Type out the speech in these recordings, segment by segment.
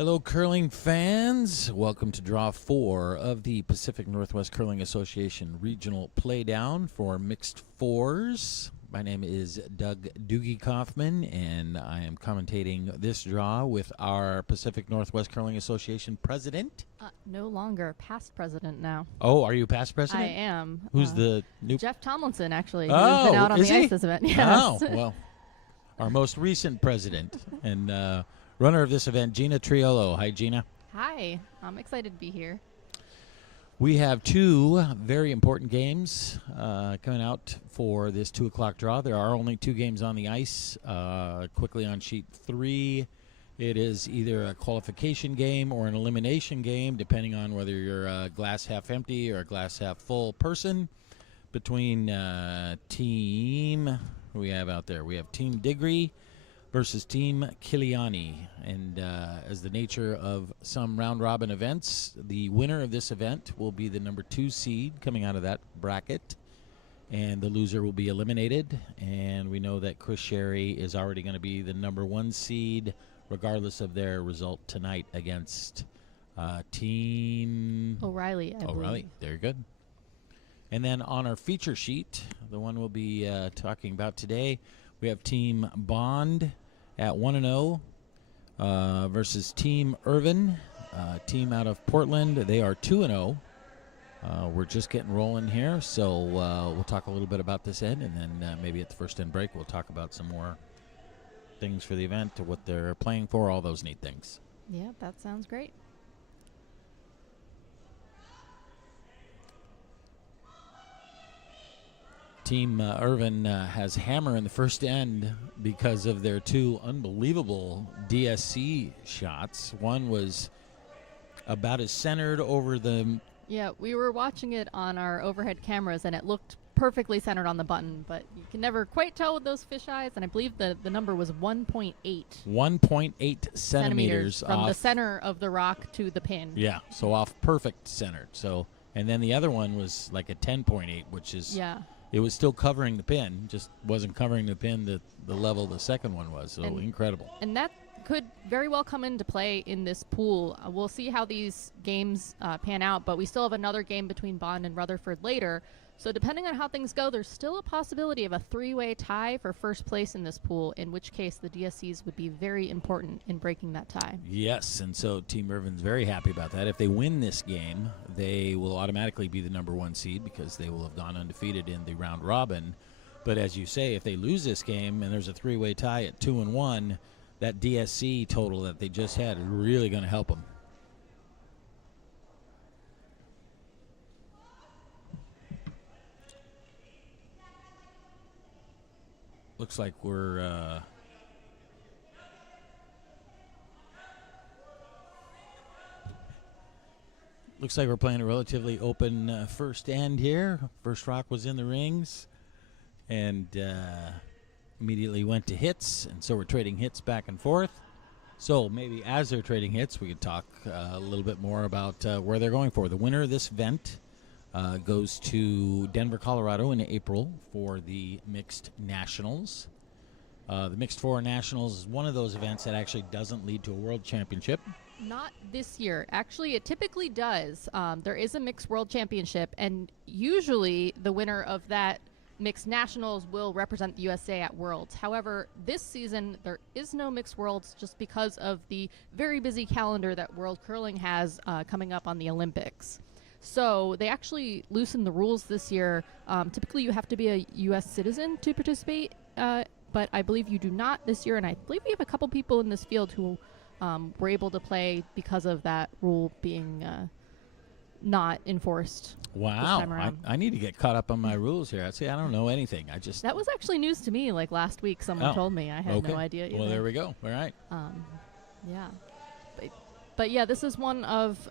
Hello, curling fans. Welcome to Draw 4 of the Pacific Northwest Curling Association Regional Playdown for Mixed Fours. My name is Doug Doogie Kaufman, and I am commentating this draw with our Pacific Northwest Curling Association president. No longer past president now. Oh, are you past president? I am. Who's the new? Jeff Tomlinson, actually. Oh, who's been out on is the he? ice this event. Yes. Oh, well, our most recent president and runner of this event, Gina Triolo. Hi, Gina. Hi. I'm excited to be here. We have two very important games coming out for this 2 o'clock draw. There are only two games on the ice. Quickly on sheet 3, it is either a qualification game or an elimination game, depending on whether you're a glass half empty or a glass half full person. Between team, who we have out there? We have Team Diggory versus Team Kiliani. And as the nature of some round-robin events, the winner of this event will be the number 2 seed coming out of that bracket, and the loser will be eliminated. And we know that Chris Sherry is already going to be the number 1 seed, regardless of their result tonight against Team O'Reilly, I believe. Very good. And then on our feature sheet, the one we'll be talking about today, we have Team Bond at 1-0 versus Team Irvin, team out of Portland. They are 2-0. We're just getting rolling here, so we'll talk a little bit about this end, and then maybe at the first end break we'll talk about some more things for the event, what they're playing for, all those neat things. Yeah, that sounds great. Team Irvin has hammer in the first end because of their two unbelievable DSC shots. One was about as centered over the... Yeah, we were watching it on our overhead cameras, and it looked perfectly centered on the button, but you can never quite tell with those fish eyes, and I believe the number was 1.8. 1.8 centimeters from off the center of the rock to the pin. Yeah, so off perfect centered. So, and then the other one was like a 10.8, which is... Yeah. It was still covering the pin, just wasn't covering the pin the level the second one was. So incredible. And that could very well come into play in this pool. We'll see how these games pan out, but we still have another game between Bond and Rutherford later. So depending on how things go, there's still a possibility of a 3-way tie for first place in this pool, in which case the DSCs would be very important in breaking that tie. Yes, and so Team Irvin's very happy about that. If they win this game, they will automatically be the number 1 seed because they will have gone undefeated in the round robin. But as you say, if they lose this game and there's a 3-way tie at 2-1, that DSC total that they just had is really going to help them. Looks like we're playing a relatively open first end here. First rock was in the rings, and immediately went to hits, and so we're trading hits back and forth. So maybe as they're trading hits, we could talk a little bit more about where they're going for. The winner of this event goes to Denver, Colorado in April for the Mixed Nationals. The Mixed Four Nationals is one of those events that actually doesn't lead to a World Championship. Not this year. Actually, it typically does. There is a Mixed World Championship, and usually the winner of that Mixed Nationals will represent the USA at Worlds. However, this season there is no Mixed Worlds just because of the very busy calendar that World Curling has coming up on the Olympics. So they actually loosened the rules this year. Typically you have to be a U.S. citizen to participate, but I believe you do not this year, and I believe we have a couple people in this field who were able to play because of that rule being not enforced. Wow. This time around. I need to get caught up on my rules here. I don't know anything. That was actually news to me. Like last week someone told me. I had no idea either. Well, there we go. All right. Yeah. But yeah, this is one of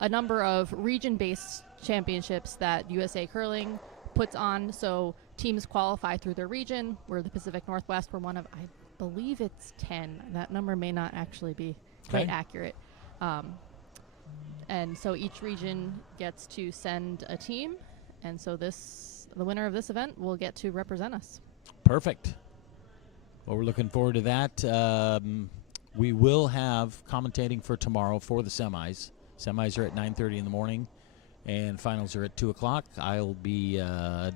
a number of region-based championships that USA Curling puts on. So teams qualify through their region. We're the Pacific Northwest. We're one of, I believe it's 10. That number may not actually be quite accurate. And so each region gets to send a team. And so the winner of this event will get to represent us. Perfect. Well, we're looking forward to that. We will have commentating for tomorrow for the semis. Semis are at 9:30 in the morning, and finals are at 2 o'clock. I'll be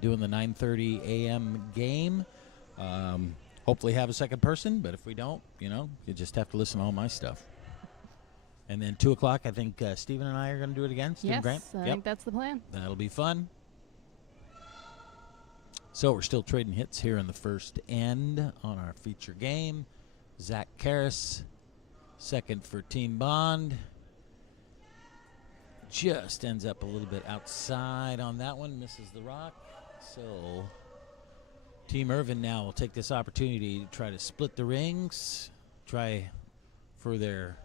doing the 9:30 a.m. game. Hopefully have a second person, but if we don't, you just have to listen to all my stuff. And then 2 o'clock, I think Stephen and I are going to do it again. Stephen Yes, Grant? I think that's the plan. That'll be fun. So we're still trading hits here in the first end on our feature game. Zach Karras, second for Team Bond. Just ends up a little bit outside on that one, misses the rock. So Team Irvin now will take this opportunity to try to split the rings, try for their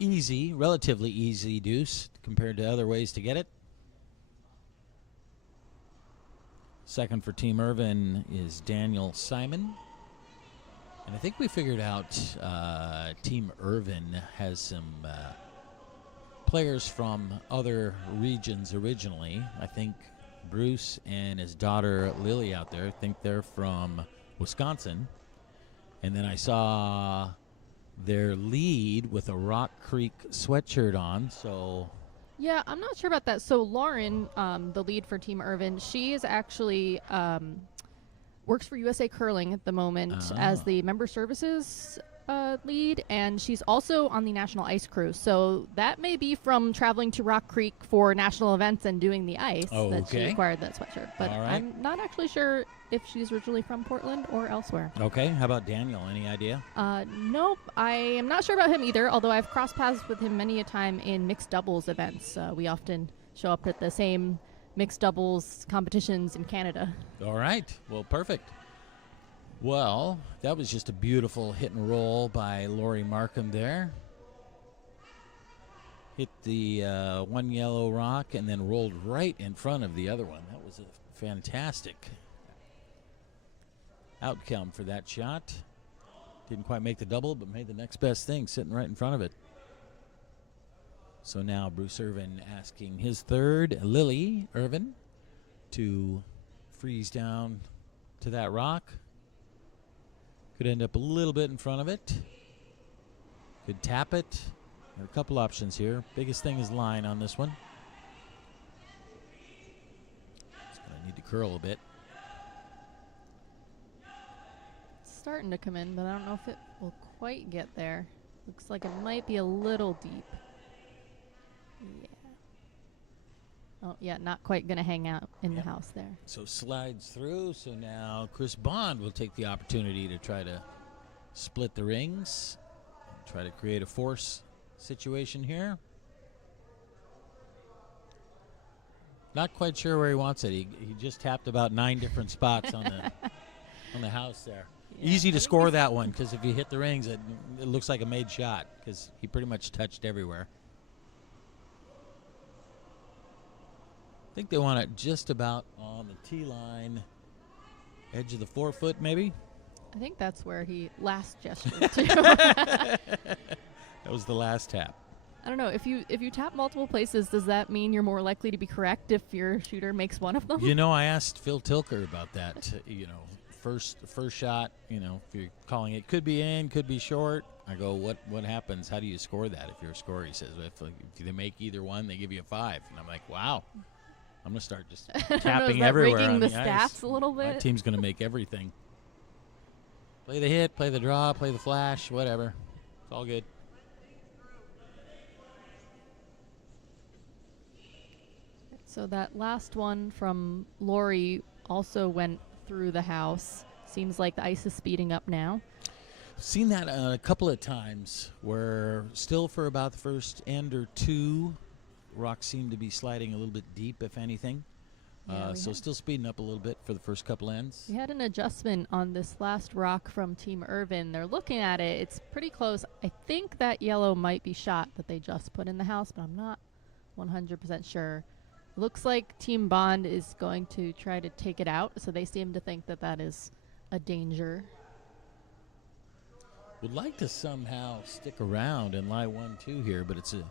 relatively easy deuce compared to other ways to get it. Second for Team Irvin is Daniel Simon. And I think we figured out Team Irvin has some players from other regions originally. I think Bruce and his daughter Lily out there, I think they're from Wisconsin. And then I saw their lead with a Rock Creek sweatshirt on, so... Yeah, I'm not sure about that. So Lauren, the lead for Team Irvin, she is actually works for USA Curling at the moment as the member services lead, and she's also on the National Ice Crew. So that may be from traveling to Rock Creek for national events and doing the ice that she acquired that sweatshirt. But I'm not actually sure if she's originally from Portland or elsewhere. Okay, how about Daniel? Any idea? Nope, I am not sure about him either, although I've crossed paths with him many a time in mixed doubles events. We often show up at the same mixed doubles competitions in Canada. All right, well, perfect. Well, that was just a beautiful hit and roll by Lori Markham there. Hit the one yellow rock and then rolled right in front of the other one. That was a fantastic outcome for that shot. Didn't quite make the double, but made the next best thing, sitting right in front of it. So now Bruce Irvin asking his third, Lily Irvin, to freeze down to that rock. Could end up a little bit in front of it. Could tap it. There are a couple options here. Biggest thing is line on this one. It's going to need to curl a bit. It's starting to come in, but I don't know if it will quite get there. Looks like it might be a little deep. Yeah. Oh, yeah, not quite going to hang out in the house there. So slides through. So now Chris Bond will take the opportunity to try to split the rings, try to create a force situation here. Not quite sure where he wants it. He just tapped about 9 different spots on the house there. Yeah, easy to score that one, because if you hit the rings, it looks like a made shot, because he pretty much touched everywhere. I think they want it just about on the tee line, edge of the forefoot, maybe. I think that's where he last gestured to. That was the last tap. I don't know. If you tap multiple places, does that mean you're more likely to be correct if your shooter makes one of them? I asked Phil Tilker about that. First shot. If you're calling it, could be in, could be short. I go, what happens? How do you score that if you're a scorer? He says, if they make either one, they give you a 5. And I'm like, wow. I'm going to start just tapping everywhere on the stats ice. A little bit? My team's going to make everything. Play the hit, play the draw, play the flash, whatever. It's all good. So that last one from Lori also went through the house. Seems like the ice is speeding up now. Seen that a couple of times where still for about the first end or two, rocks seem to be sliding a little bit deep, if anything. So still speeding up a little bit for the first couple ends. We had an adjustment on this last rock from Team Irvin. They're looking at it. It's pretty close. I think that yellow might be shot that they just put in the house, but I'm not 100% sure. Looks like Team Bond is going to try to take it out, so they seem to think that that is a danger. Would like to somehow stick around and lie 1-2 here, but it's a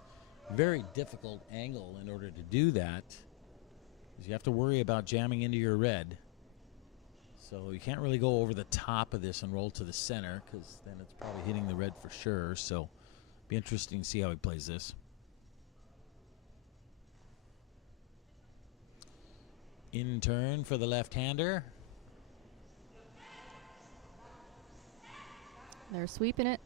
very difficult angle in order to do that, because you have to worry about jamming into your red. So you can't really go over the top of this and roll to the center because then it's probably hitting the red for sure. So be interesting to see how he plays this. In turn for the left-hander. They're sweeping it.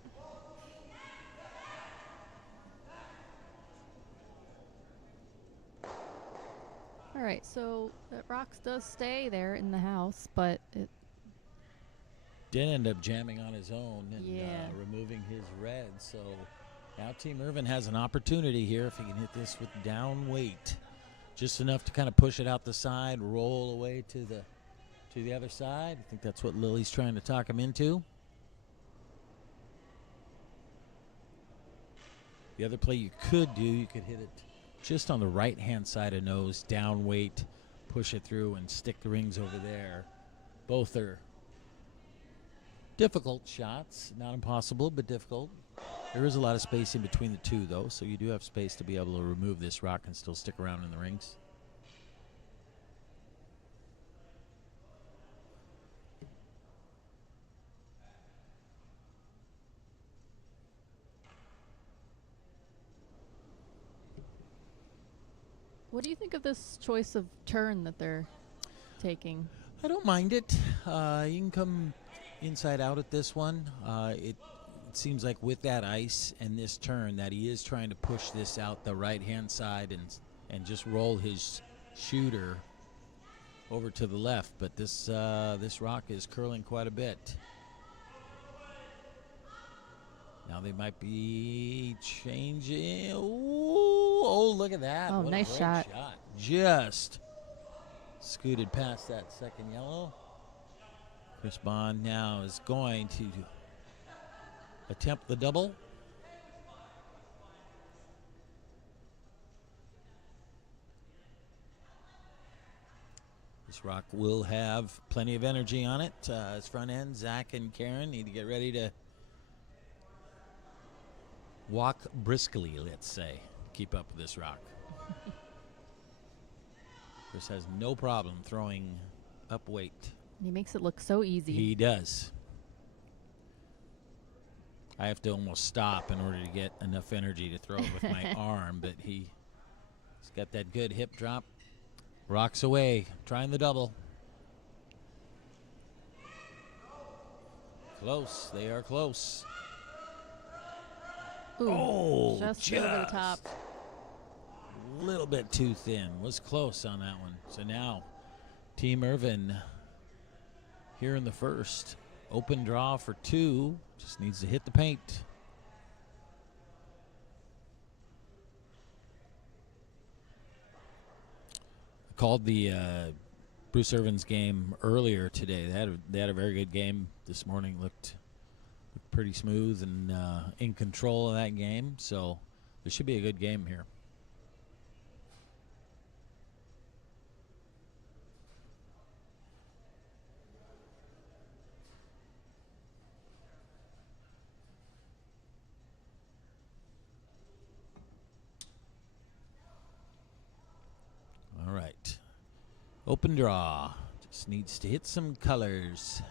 All right, so that rocks does stay there in the house, but it Did end up jamming on his own and Yeah. removing his red. So now Team Irvin has an opportunity here if he can hit this with down weight. Just enough to kind of push it out the side, roll away to the other side. I think that's what Lily's trying to talk him into. The other play you could do, you could hit it just on the right-hand side of nose, down weight, push it through, and stick the rings over there. Both are difficult shots. Not impossible, but difficult. There is a lot of space in between the two, though, so you do have space to be able to remove this rock and still stick around in the rings. What do you think of this choice of turn that they're taking? I don't mind it. You can come inside out at this one. It seems like with that ice and this turn that he is trying to push this out the right-hand side and just roll his shooter over to the left. But this rock is curling quite a bit. Now they might be changing. Ooh, oh, look at that. Oh, What nice a great shot. Just scooted past that second yellow. Chris Bond now is going to attempt the double. This rock will have plenty of energy on it. His front end, Zach and Karen need to get ready to walk briskly, let's say. Keep up with this rock. Chris has no problem throwing up weight. He makes it look so easy. He does. I have to almost stop in order to get enough energy to throw it with my arm, but he's got that good hip drop. Rocks away, trying the double. Close, they are close. Ooh, Oh, just over the top. A little bit too thin. Was close on that one. So now Team Irvin here in the first. Open draw for two. Just needs to hit the paint. I called the Bruce Irvin's game earlier today. They had a very good game this morning. Looked pretty smooth and in control of that game. So this should be a good game here. All right. Open draw. Just needs to hit some colors.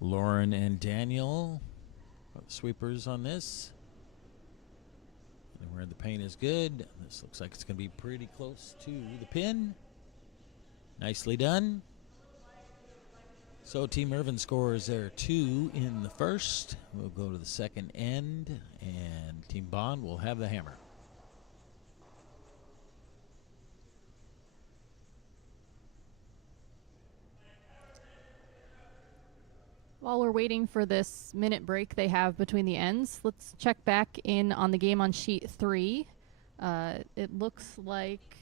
Lauren and Daniel are the sweepers on this. And where the paint is good. This looks like it's going to be pretty close to the pin. Nicely done. So Team Irvin scores there 2 in the first. We'll go to the second end, and Team Bond will have the hammer. While we're waiting for this minute break they have between the ends, let's check back in on the game on sheet 3. It looks like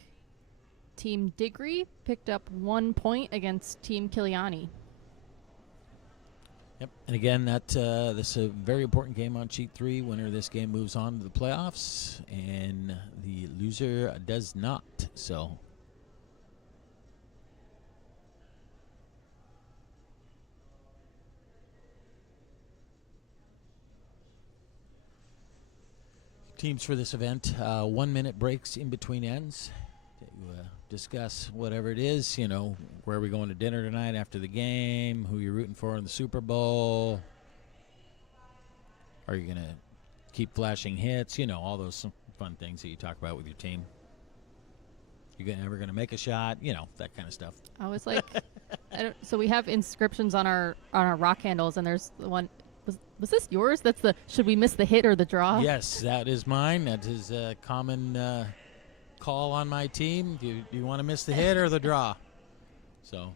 Team Diggory picked up 1 point against Team Kiliani. Yep, and again, this is a very important game on sheet 3. Winner of this game moves on to the playoffs, and the loser does not. So teams for this event. 1 minute breaks in between ends to discuss whatever it is. You know, where are we going to dinner tonight after the game? Who you're rooting for in the Super Bowl? Are you going to keep flashing hits? You know, all those fun things that you talk about with your team. You ever going to make a shot? You know, that kind of stuff. I was like, so we have inscriptions on our rock handles, and there's the one. Was this yours? That's the should we miss the hit or the draw? Yes, that is mine. That is a common call on my team. Do you want to miss the hit or the draw? So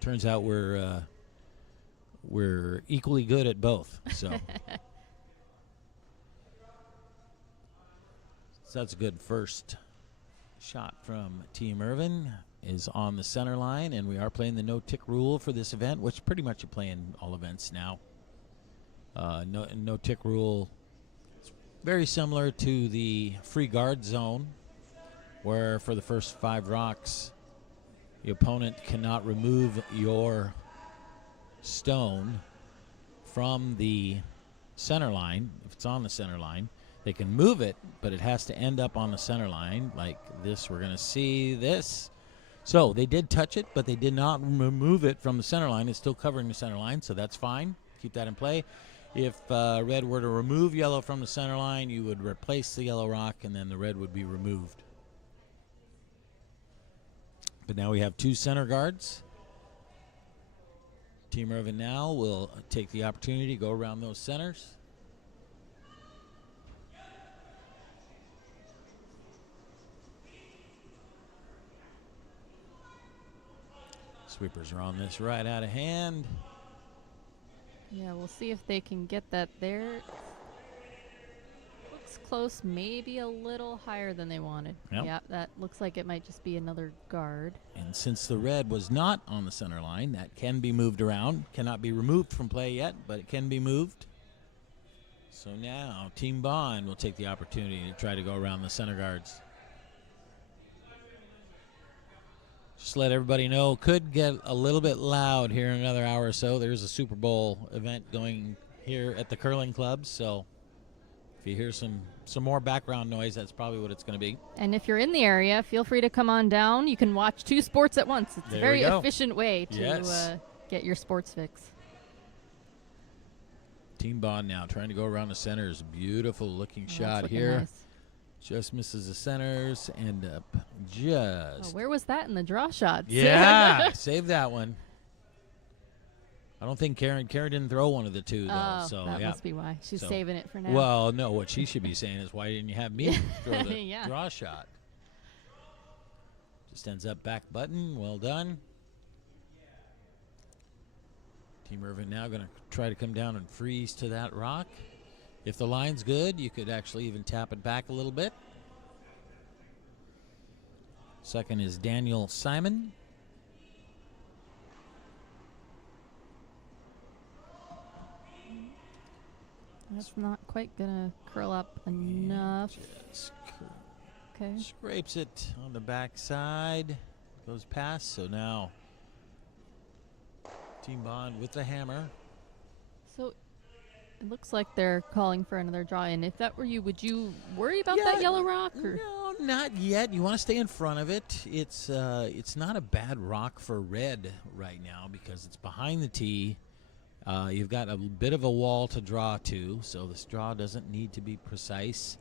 turns out we're equally good at both. So. So that's a good first shot from Team Irvin. Is on the center line, and we are playing the no-tick rule for this event, which pretty much you play in all events now. No-tick rule is very similar to the free guard zone, where for the first 5 rocks, the opponent cannot remove your stone from the center line if it's on the center line. They can move it, but it has to end up on the center line like this. We're going to see this. So they did touch it, but they did not remove it from the center line. It's still covering the center line, so that's fine. Keep that in play. If red were to remove yellow from the center line, you would replace the yellow rock, and then the red would be removed. But now we have 2 center guards. Team Irvin now will take the opportunity to go around those centers. Sweepers are on this right out of hand. Yeah, we'll see if they can get that there. Looks close, maybe a little higher than they wanted. Yep. Yeah, that looks like it might just be another guard. And since the red was not on the center line, that can be moved around. Cannot be removed from play yet, but it can be moved. So now Team Bond will take the opportunity to try to go around the center guards. Just let everybody know, could get a little bit loud here in another hour or so. There's a Super Bowl event going here at the curling club, so if you hear some more background noise, that's probably what it's going to be. And if you're in the area, feel free to come on down. You can watch 2 sports at once. It's a very efficient way to get your sports fix. Team Bond now trying to go around the centers. Beautiful looking shot here. Nice. Just misses the centers, end up just. Oh, where was that in the draw shots? Yeah, save that one. I don't think Karen didn't throw one of the 2 though. Oh, so that yeah. must be why she's saving it for now. Well, no, what she should be saying is, why didn't you have me throw the draw shot? Just ends up back button. Well done. Team Irvin now going to try to come down and freeze to that rock. If the line's good, you could actually even tap it back a little bit. Second is Daniel Simon. That's not quite going to curl up enough. Okay. Scrapes it on the backside. Goes past. So now Team Bond with the hammer. So it looks like they're calling for another draw in. If that were you, would you worry about that yellow rock? Or? No, not yet. You want to stay in front of it. It's not a bad rock for red right now because it's behind the tee. You've got a bit of a wall to draw to, so this draw doesn't need to be precise.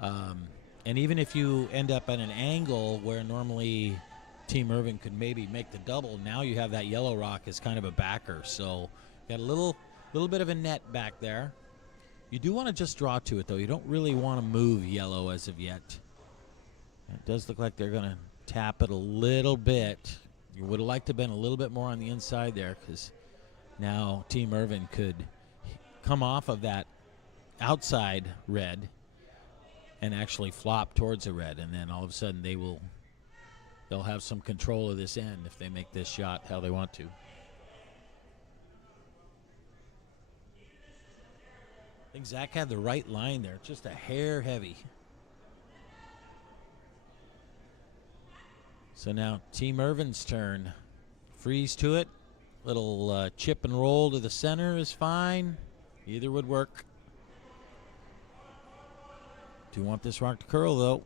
And even if you end up at an angle where normally Team Irvin could maybe make the double, now you have that yellow rock as kind of a backer. So you got a little bit of a net back there. You do want to just draw to it, though. You don't really want to move yellow as of yet. It does look like they're going to tap it a little bit. You would have liked to have been a little bit more on the inside there because now Team Irvin could come off of that outside red and actually flop towards the red, and then all of a sudden they'll have some control of this end if they make this shot how they want to. I think Zach had the right line there, just a hair heavy. So now Team Irvin's turn. Freeze to it. Little chip and roll to the center is fine. Either would work. Do want this rock to curl, though.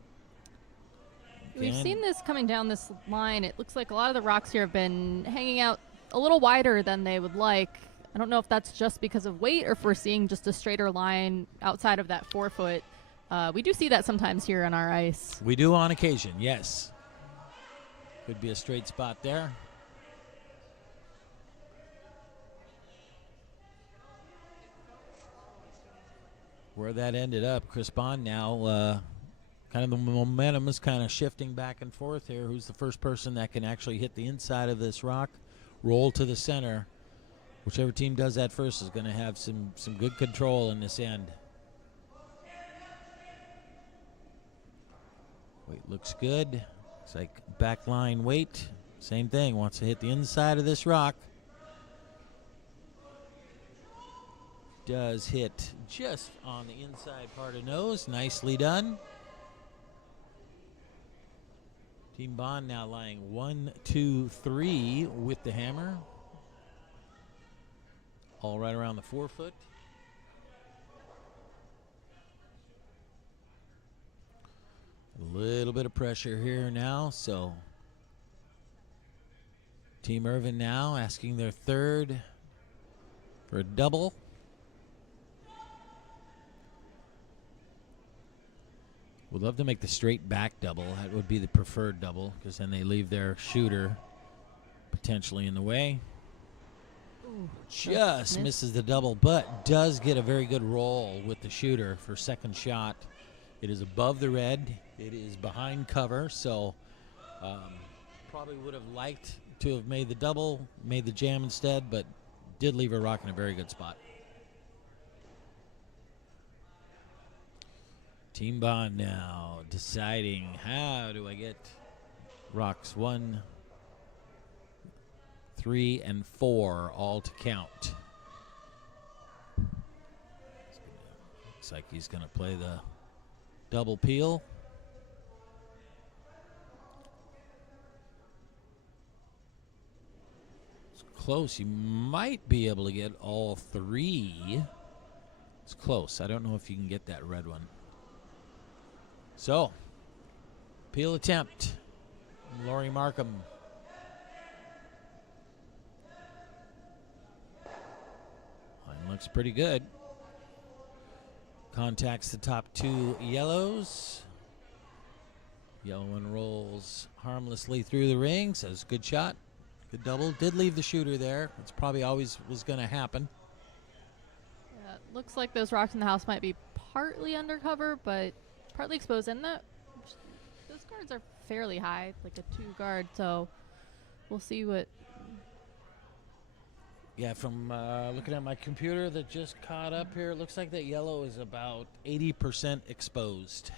We've seen this coming down this line. It looks like a lot of the rocks here have been hanging out a little wider than they would like. I don't know if that's just because of weight or if we're seeing just a straighter line outside of that 4 foot. We do see that sometimes here on our ice. We do on occasion, yes. Could be a straight spot there. Where that ended up, Chris Bond now, kind of the momentum is kind of shifting back and forth here. Who's the first person that can actually hit the inside of this rock, roll to the center? Whichever team does that first is going to have some good control in this end. Weight looks good. Looks like back line weight. Same thing. Wants to hit the inside of this rock. Does hit just on the inside part of nose. Nicely done. Team Bond now lying 1, 2, 3 with the hammer. All right around the 4 foot. A little bit of pressure here now, so Team Irvin now asking their third for a double. Would love to make the straight back double. That would be the preferred double, because then they leave their shooter potentially in the way. Ooh, just misses the double, but does get a very good roll with the shooter for second shot. It is above the red. It is behind cover, so probably would have liked to have made the double, made the jam instead, but did leave a rock in a very good spot. Team Bond now deciding, how do I get rocks 1, 3, and 4 all to count? Looks like he's going to play the double peel. It's close. You might be able to get all 3. It's close. I don't know if you can get that red one. So, peel attempt. Lori Markham. Line looks pretty good. Contacts the top 2 yellows. Yellow one rolls harmlessly through the ring. Says good shot. Good double. Did leave the shooter there. It's probably always was going to happen. Yeah, it looks like those rocks in the house might be partly undercover, but partly exposed, and those guards are fairly high, like a 2 guard, so we'll see what. Yeah, from looking at my computer that just caught up here, it looks like that yellow is about 80% exposed.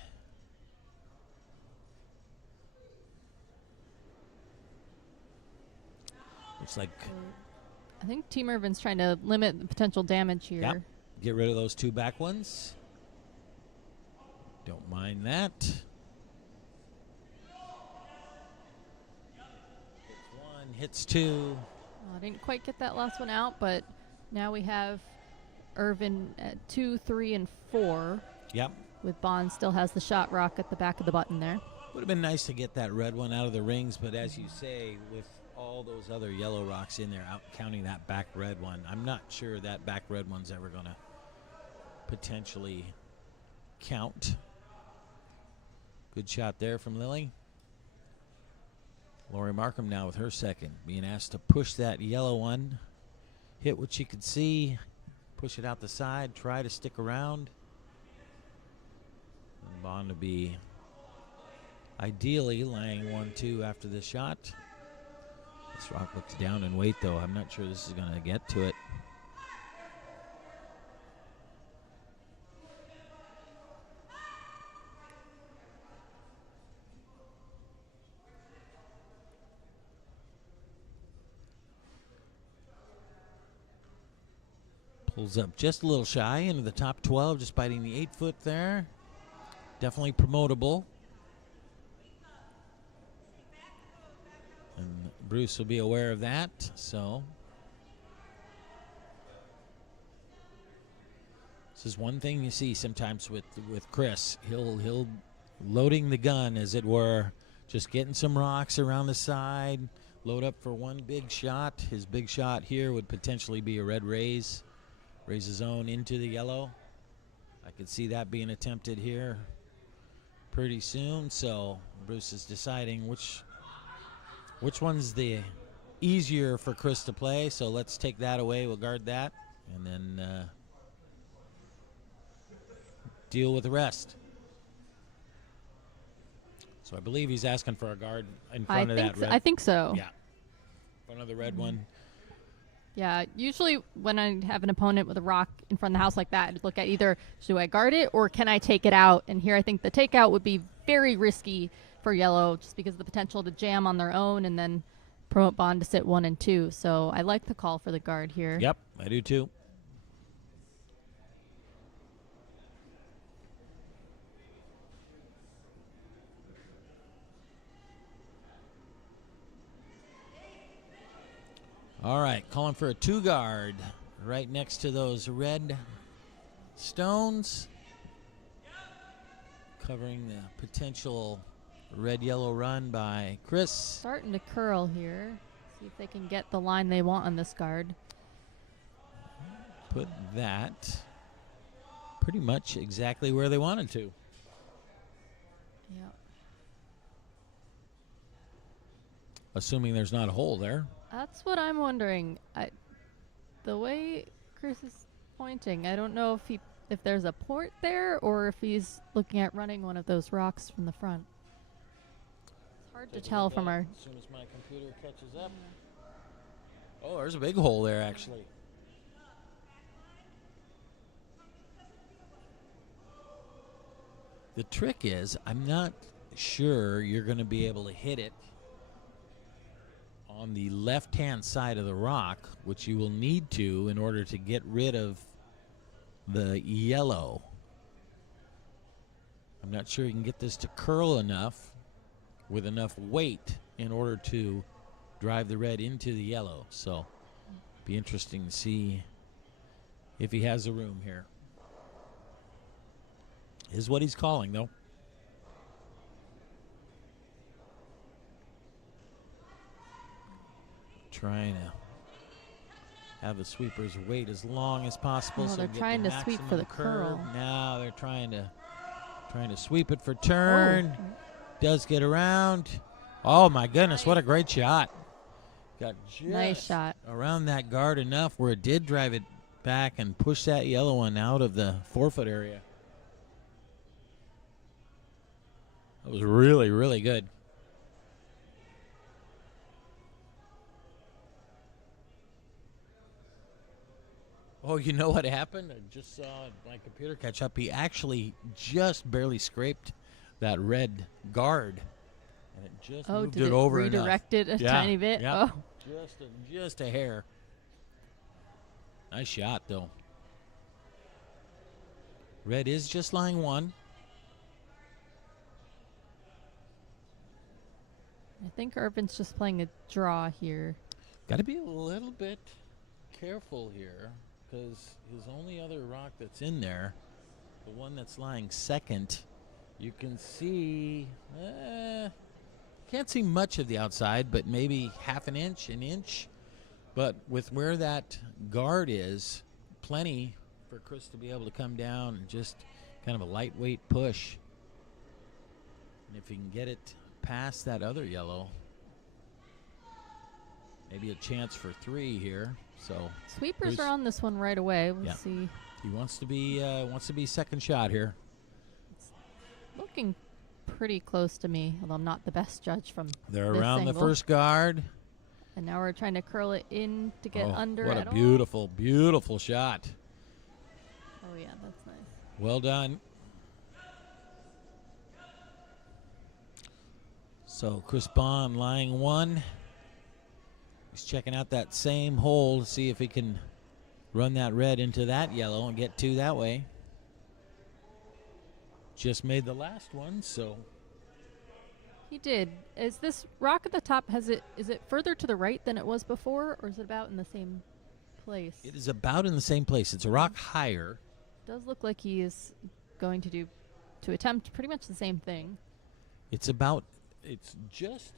Looks like. I think Team Irvin's trying to limit the potential damage here. Yep. Get rid of those 2 back ones. Don't mind that. Hits 1, hits 2. I didn't quite get that last one out, but now we have Irvin at 2, 3, and 4. Yep. With Bond still has the shot rock at the back of the button there. Would have been nice to get that red one out of the rings, but as you say, with all those other yellow rocks in there, out counting that back red one, I'm not sure that back red one's ever going to potentially count. Good shot there from Lily. Lori Markham now with her second, being asked to push that yellow one, hit what she could see, push it out the side, try to stick around. And Bond to be ideally laying 1-2 after this shot. This rock looks down in weight, though. I'm not sure this is going to get to it. Pulls up just a little shy into the top 12, just biting the 8 foot there. Definitely promotable. And Bruce will be aware of that, so. This is one thing you see sometimes with Chris. He'll loading the gun, as it were, just getting some rocks around the side, load up for one big shot. His big shot here would potentially be a red raise a zone into the yellow. I could see that being attempted here pretty soon. So Bruce is deciding which one's the easier for Chris to play. So let's take that away. We'll guard that, and then deal with the rest. So I believe he's asking for a guard in front of that red. I think so. Yeah, in front of the red one. Yeah, usually when I have an opponent with a rock in front of the house like that, I'd look at either, do I guard it or can I take it out? And here I think the takeout would be very risky for yellow, just because of the potential to jam on their own and then promote Bond to sit 1 and 2. So I like the call for the guard here. Yep, I do too. All right, calling for a 2 guard right next to those red stones, covering the potential red-yellow run by Chris. Starting to curl here. See if they can get the line they want on this guard. Put that pretty much exactly where they wanted to. Yeah. Assuming there's not a hole there. That's what I'm wondering. The way Chris is pointing, I don't know if there's a port there or if he's looking at running one of those rocks from the front. It's hard to tell from our... As soon as my computer catches up. Oh, there's a big hole there, actually. The trick is, I'm not sure you're going to be able to hit it on the left-hand side of the rock, which you will need to in order to get rid of the yellow. I'm not sure you can get this to curl enough with enough weight in order to drive the red into the yellow. So be interesting to see if he has the room here. Is what he's calling, though. Trying to have the sweepers wait as long as possible. Oh, so they're get trying the to sweep for the curve. curl. Now they're trying to sweep it for turn. Oh. Does get around. Oh my goodness, what a great shot. Got just Nice shot. around that guard enough where it did drive it back and push that yellow one out of the 4-foot area. That was really, really good. Oh, you know what happened? I just saw my computer catch up. He actually just barely scraped that red guard, and it just moved did it over redirect enough. it a tiny bit? Yeah. Oh. Just a hair. Nice shot, though. Red is just lying 1. I think Irvin's just playing a draw here. Got to be a little bit careful here, because his only other rock that's in there, the one that's lying second, you can see, can't see much of the outside, but maybe half an inch. But with where that guard is, plenty for Chris to be able to come down and just kind of a lightweight push. And if he can get it past that other yellow, maybe a chance for 3 here. So Sweepers are on this one right away. We'll Yeah. see. he wants to be second shot here. Looking pretty close to me, although I'm not the best judge from They're this around angle. the first guard. And now we're trying to curl it in to get under What at a all. beautiful, beautiful shot. Oh, yeah, that's nice. Well done. So Chris Bond lying 1. He's checking out that same hole to see if he can run that red into that yellow and get 2 that way. Just made the last one, so He did. Is this rock at the top, is it further to the right than it was before, or is it about in the same place? it is about in the same place. It's a rock higher, Does look like he is going to attempt pretty much the same thing. It's just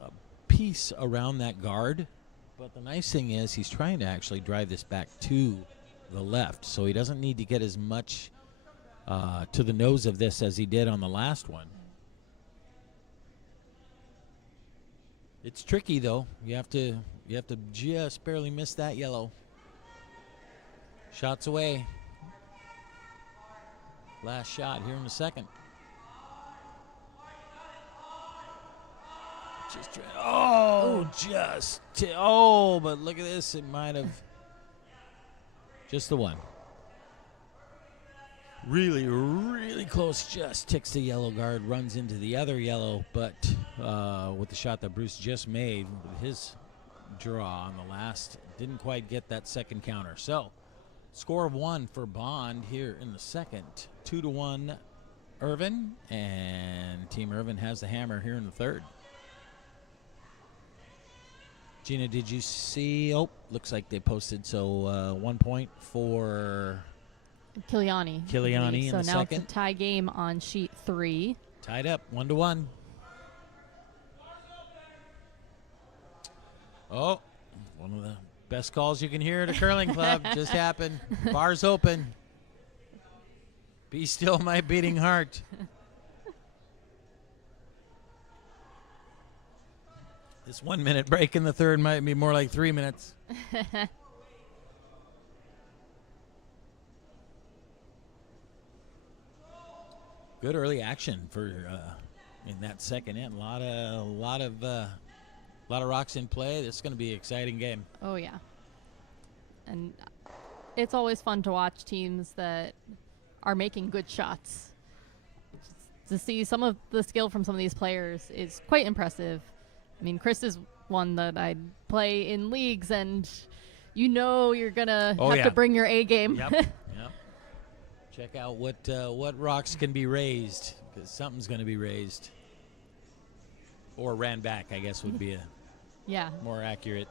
a piece around that guard, but the nice thing is he's trying to actually drive this back to the left, so he doesn't need to get as much to the nose of this as he did on the last one. It's tricky though. You have to just barely miss that yellow. Shots away. Last shot here in the second. But look at this. It might have just the one. Really, really close. Just ticks the yellow guard, runs into the other yellow, but with the shot that Bruce just made, with his draw on the last, didn't quite get that second counter. So, score of 1 for Bond here in the second. 2-1 Irvin, and Team Irvin has the hammer here in the third. Gina, did you see? Oh, looks like they posted. So 1 point for Kiliani in the second. So now it's a tie game on sheet 3. Tied up, 1-1. Oh, one of the best calls you can hear at a curling club just happened. Bar's open. Be still my beating heart. This 1 minute break in the third might be more like 3 minutes. Good early action for in that second end. A lot of rocks in play. This is going to be an exciting game. Oh yeah, and it's always fun to watch teams that are making good shots. To see some of the skill from some of these players is quite impressive. I mean, Chris is one that I play in leagues, and you're gonna have to bring your A game. Yep. Check out what rocks can be raised, because something's going to be raised, or ran back, I guess would be a more accurate.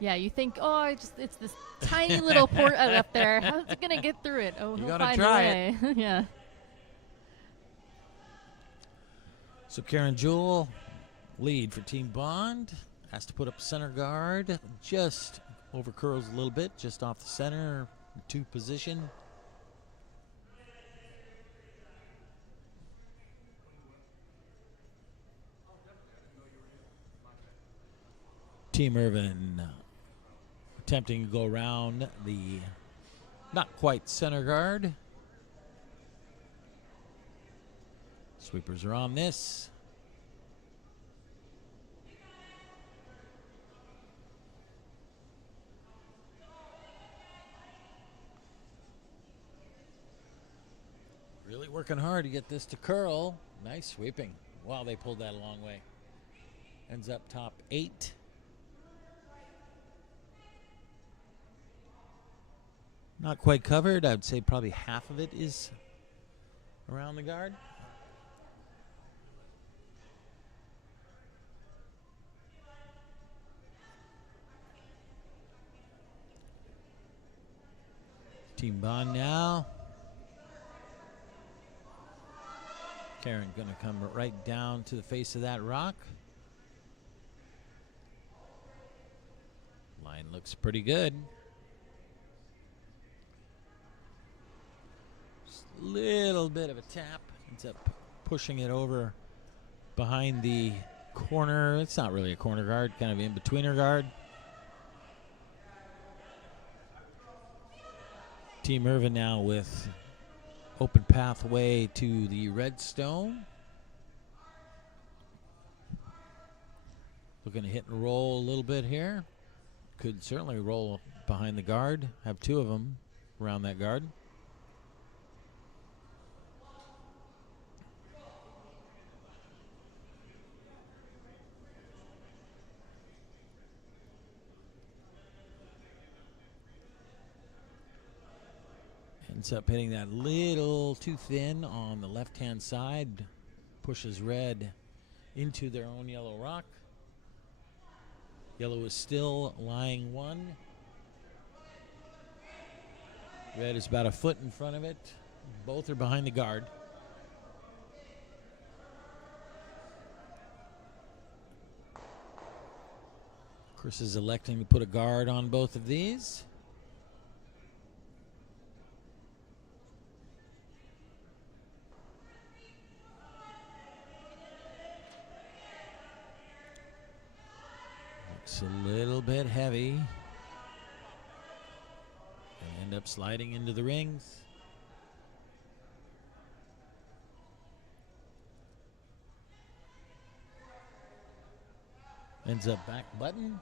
Yeah, you think, it's this tiny little port up there. How's it gonna get through it? Oh, he'll find a way. Yeah. So Karen Jewell, lead for Team Bond, has to put up center guard, just over curls a little bit, just off the center, 2 position. Team Irvin attempting to go around the not quite center guard. Sweepers are on this. Really working hard to get this to curl. Nice sweeping. Wow, they pulled that a long way. Ends up top 8. Not quite covered. I would say probably half of it is around the guard. Team Bond now. Karen going to come right down to the face of that rock. Line looks pretty good. Little bit of a tap, ends up pushing it over behind the corner. It's not really a corner guard, kind of in betweener guard. Team Irvin now with open pathway to the red stone. Looking to hit and roll a little bit here. Could certainly roll behind the guard. Have 2 of them around that guard. Ends up hitting that little too thin on the left-hand side. Pushes red into their own yellow rock. Yellow is still lying 1. Red is about a foot in front of it. Both are behind the guard. Chris is electing to put a guard on both of these. Looks a little bit heavy. They end up sliding into the rings. Ends up back button.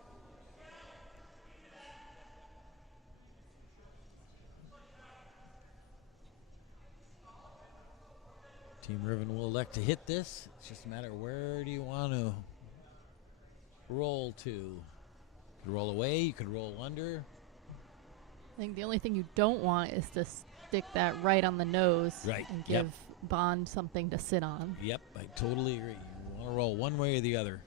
Team Irvin will elect to hit this. It's just a matter of where do you want to roll to. You could roll away, you could roll under. I think the only thing you don't want is to stick that right on the nose and give Bond something to sit on. Yep, I totally agree. You want to roll one way or the other.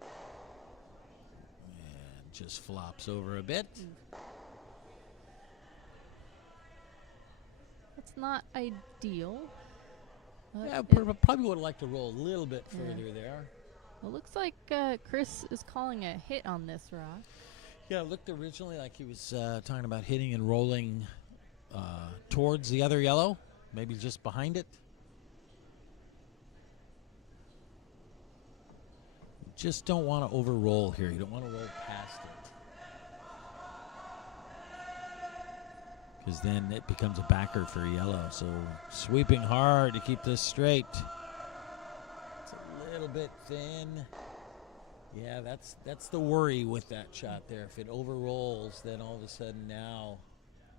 And just flops over a bit. It's not ideal. Yeah, probably would like to roll a little bit further there. It looks like Chris is calling a hit on this rock. Yeah, it looked originally like he was talking about hitting and rolling towards the other yellow, maybe just behind it. You just don't want to over-roll here. You don't want to roll past it. Because then it becomes a backer for yellow. So sweeping hard to keep this straight. It's a little bit thin. Yeah, that's the worry with that shot there. If it over-rolls, then all of a sudden now...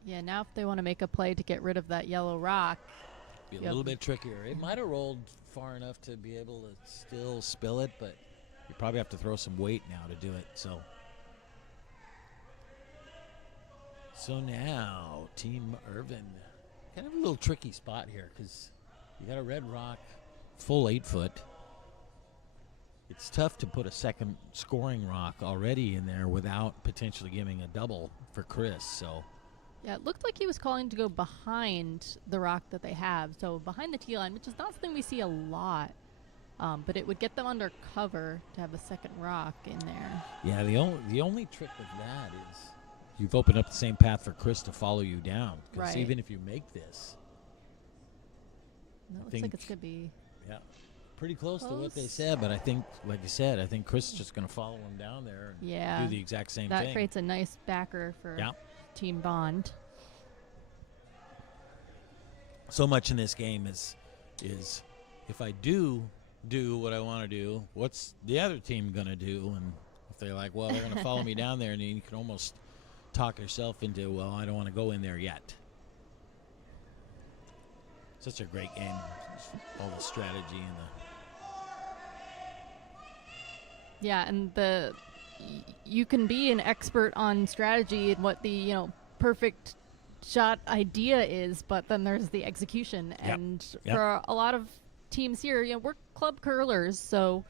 Yeah, now if they want to make a play to get rid of that yellow rock... Be a little bit trickier. It might have rolled far enough to be able to still spill it, but you probably have to throw some weight now to do it. So now, Team Irvin, kind of a little tricky spot here because you got a red rock, full 8 foot. It's tough to put a second scoring rock already in there without potentially giving a double for Chris. So, yeah, it looked like he was calling to go behind the rock that they have. So behind the tee line, which is not something we see a lot, but it would get them under cover to have a second rock in there. Yeah, the only trick with that is you've opened up the same path for Chris to follow you down. Because even if you make this, it looks like it's going to be pretty close to what they said. But I think, like you said, I think Chris is just going to follow him down there and do the exact same thing. That creates a nice backer for Team Bond. So much in this game is if I do what I want to do, what's the other team going to do? And if they're like, well, they're going to follow me down there, and then you can almost talk yourself into, well, I don't want to go in there yet. Such a great game. All the strategy and and you can be an expert on strategy and what the perfect shot idea is, but then there's the execution. And for a lot of teams here, we're club curlers, so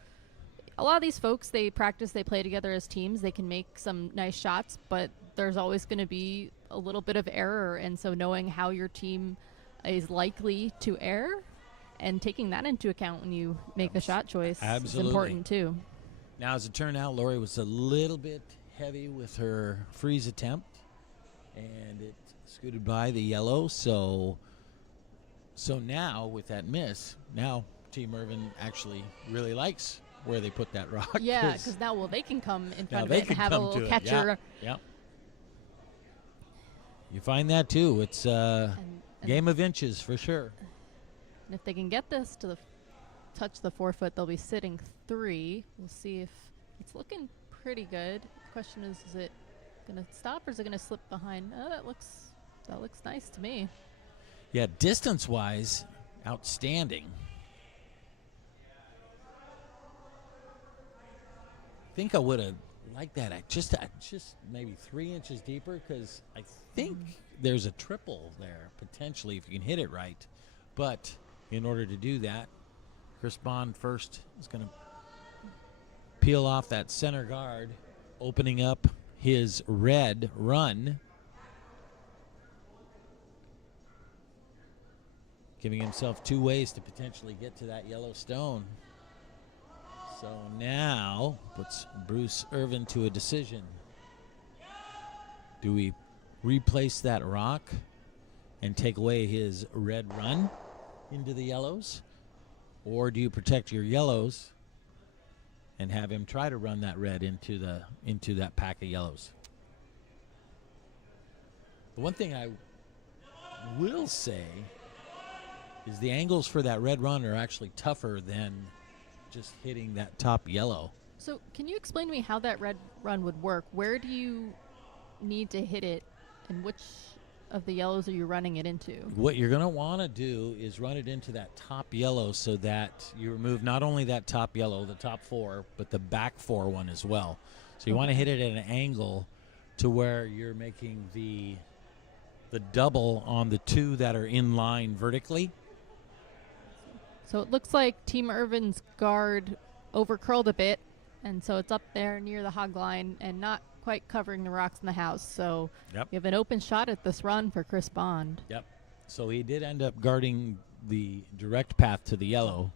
a lot of these folks, they practice, they play together as teams, they can make some nice shots, but there's always going to be a little bit of error, and so knowing how your team is likely to err and taking that into account when you make the shot choice is important too. Now, as it turned out, Lori was a little bit heavy with her freeze attempt, and it scooted by the yellow. So now, with that miss, now Team Irvin actually really likes where they put that rock. Yeah, because now, they can come in front of it and have a little catcher. Yeah. You find that, too. It's a game of inches for sure. And if they can get this to touch the 4 foot, they'll be sitting 3. We'll see if it's looking pretty good. The question is it going to stop or is it going to slip behind? Oh, that looks nice to me. Yeah, distance-wise, outstanding. I think I would have liked that at just maybe 3 inches deeper, because I think there's a triple there potentially if you can hit it right. But in order to do that, Chris Bond first is going to peel off that center guard, opening up his red run, giving himself 2 ways to potentially get to that yellow stone. So now puts Bruce Irvin to a decision. Do we replace that rock and take away his red run into the yellows? Or do you protect your yellows and have him try to run that red into that pack of yellows? The one thing I will say is the angles for that red run are actually tougher than just hitting that top yellow. So can you explain to me how that red run would work? Where do you need to hit it, and which of the yellows are you running it into? What you're going to want to do is run it into that top yellow so that you remove not only that top yellow, the top 4, but the back 4 one as well. So you want to hit it at an angle to where you're making the double on the 2 that are in line vertically. So it looks like Team Irvin's guard overcurled a bit, and so it's up there near the hog line and not quite covering the rocks in the house. So Yep. you have an open shot at this run for Chris Bond. Yep. So he did end up guarding the direct path to the yellow,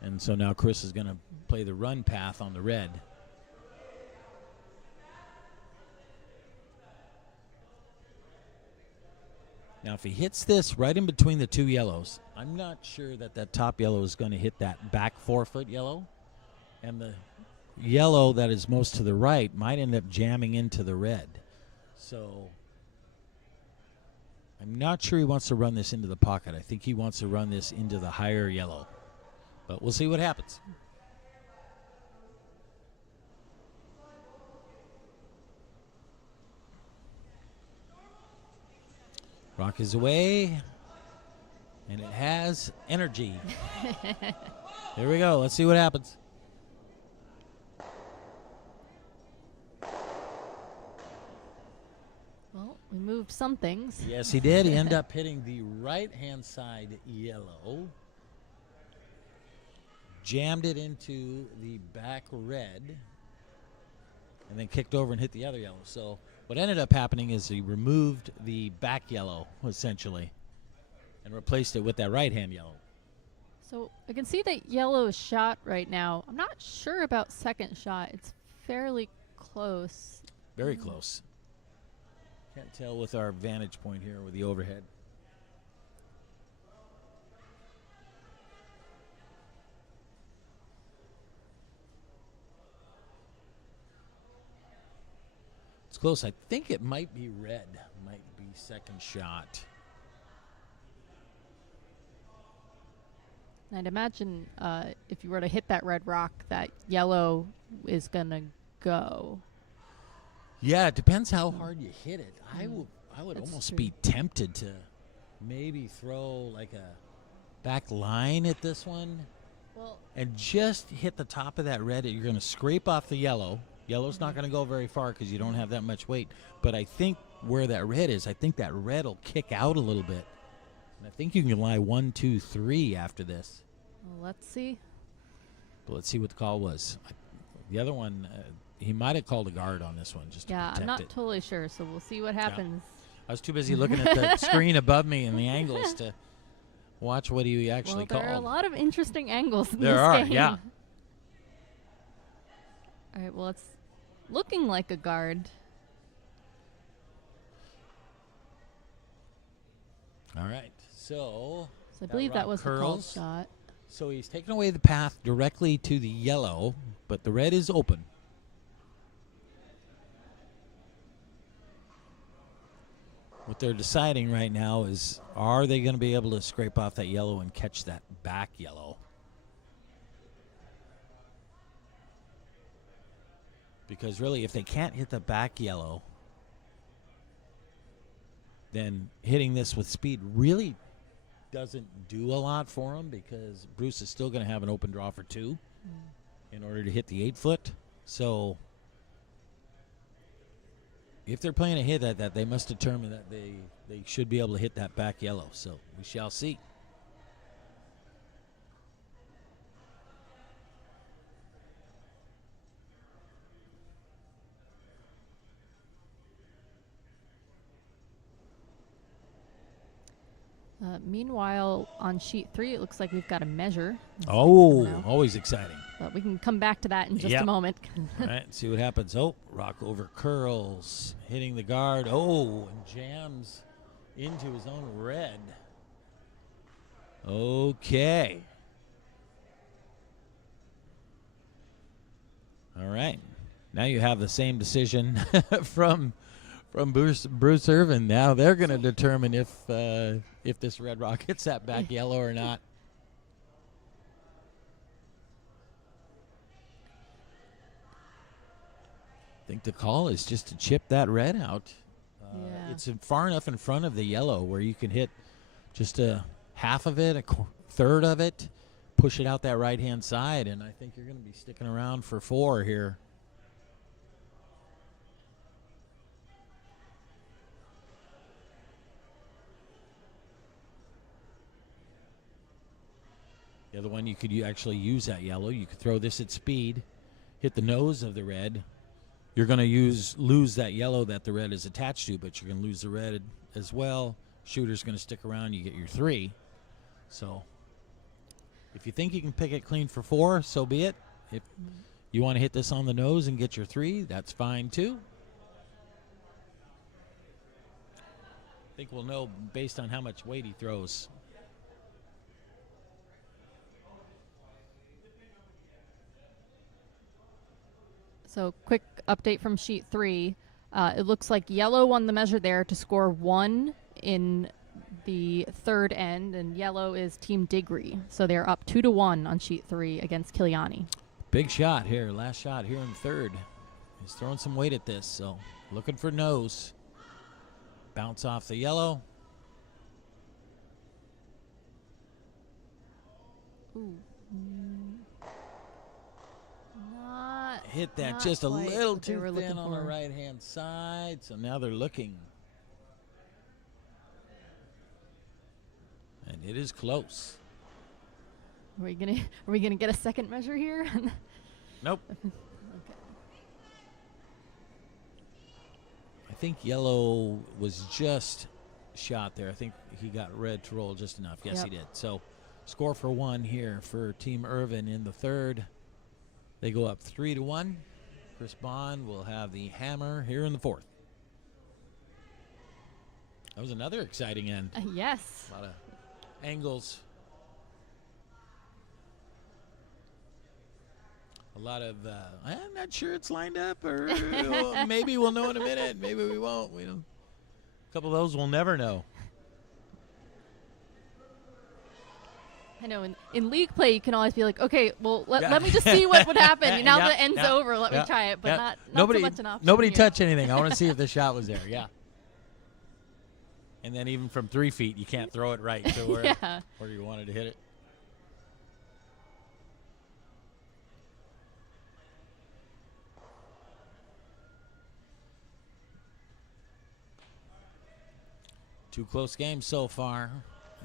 and so now Chris is going to play the run path on the red. Now, if he hits this right in between the 2 yellows, I'm not sure that top yellow is going to hit that back 4-foot yellow. And the yellow that is most to the right might end up jamming into the red. So I'm not sure he wants to run this into the pocket. I think he wants to run this into the higher yellow. But we'll see what happens. Rock is away, and it has energy. Here we go. Let's see what happens. Well, we moved some things. Yes, he did. He ended up hitting the right-hand side yellow. Jammed it into the back red, and then kicked over and hit the other yellow. So what ended up happening is he removed the back yellow, essentially, and replaced it with that right-hand yellow. So I can see that yellow is shot right now. I'm not sure about second shot. It's fairly close. Very close. Can't tell with our vantage point here with the overhead. It's close. I think it might be red. Might be second shot. I'd imagine if you were to hit that red rock, that yellow is going to go. Yeah, it depends how hard you hit it. I would That's almost true. be tempted to maybe throw like a back line at this one Well, and just hit the top of that red. You're going to scrape off the yellow. Yellow's not going to go very far because you don't have that much weight. But I think where that red is, I think that red will kick out a little bit. And I think you can lie 1, 2, 3 after this. well, let's see. But let's see what the call was. The other one, he might have called a guard on this one just to Yeah, protect I'm not it. totally sure, so we'll see what happens. I was too busy looking at the screen above me and the angles to watch what he actually Well, there are a called. lot of interesting angles in There this are, game. yeah. All right, well, it's looking like a guard. All right, so So I believe that rock was the called curls. shot. So he's taken away the path directly to the yellow, but the red is open. What they're deciding right now is, are they going to be able to scrape off that yellow and catch that back yellow? Because really, if they can't hit the back yellow, then hitting this with speed really doesn't do a lot for them, because Bruce is still going to have an open draw for 2 in order to hit the 8-foot. So if they're playing a hit at that, they must determine that they should be able to hit that back yellow. So we shall see. Meanwhile, on sheet 3, it looks like we've got a measure. Oh, always exciting. But we can come back to that in just a moment. All right, see what happens. Oh, rock over curls, hitting the guard. Oh, and jams into his own red. Okay. All right. Now you have the same decision from Bruce Irvin. Now they're going to determine if this red rock hits that back yellow or not. I think the call is just to chip that red out. It's far enough in front of the yellow where you can hit just a half of it, a third of it, push it out that right-hand side, and I think you're going to be sticking around for 4 here. The other one, you could actually use that yellow. You could throw this at speed, hit the nose of the red. You're going to lose that yellow that the red is attached to, but you're going to lose the red as well. Shooter's going to stick around. You get your 3. So if you think you can pick it clean for 4, so be it. If you want to hit this on the nose and get your 3, that's fine too. I think we'll know based on how much weight he throws. So quick update from sheet 3. It looks like yellow won the measure there to score 1 in the third end, and yellow is Team Digri. So they're up 2-1 on sheet 3 against Kiliani. Big shot here, last shot here in third. He's throwing some weight at this, so looking for nose. Bounce off the yellow. Ooh. Hit that not just a quite little what they too were thin looking on the for. right-hand side, so now they're looking. And it is close. Are we gonna get a second measure here? Nope. Okay. I think yellow was just shot there. I think he got red to roll just enough. Yes, he did. So score for 1 here for Team Irvin in the third. They go up 3-1. Chris Bond will have the hammer here in the fourth. That was another exciting end. Yes. A lot of angles. A lot of, I'm not sure it's lined up, or maybe we'll know in a minute. Maybe we won't. A couple of those we'll never know. I know in league play you can always be like, okay, well let me just see what would happen. Now the end's over, let me try it, but not so much an option. Nobody touch anything. I want to see if the shot was there. Yeah. And then even from 3 feet, you can't throw it right to where you wanted to hit it. Two close games so far.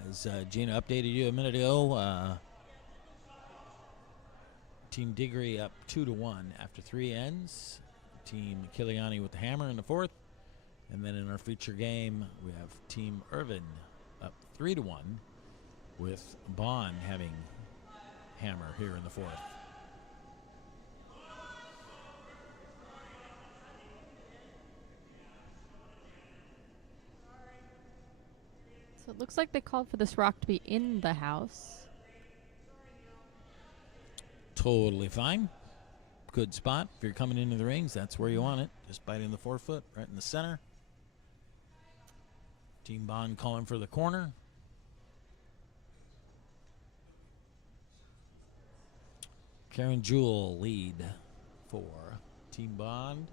As Gina updated you a minute ago, Team Digri up 2-1 after 3 ends. Team Kiliani with the hammer in the fourth. And then in our feature game, we have Team Irvin up 3-1 with Bond having hammer here in the fourth. So it looks like they called for this rock to be in the house. Totally fine. Good spot. If you're coming into the rings, that's where you want it. Just biting the forefoot right in the center. Team Bond calling for the corner. Karen Jewell lead for Team Bond.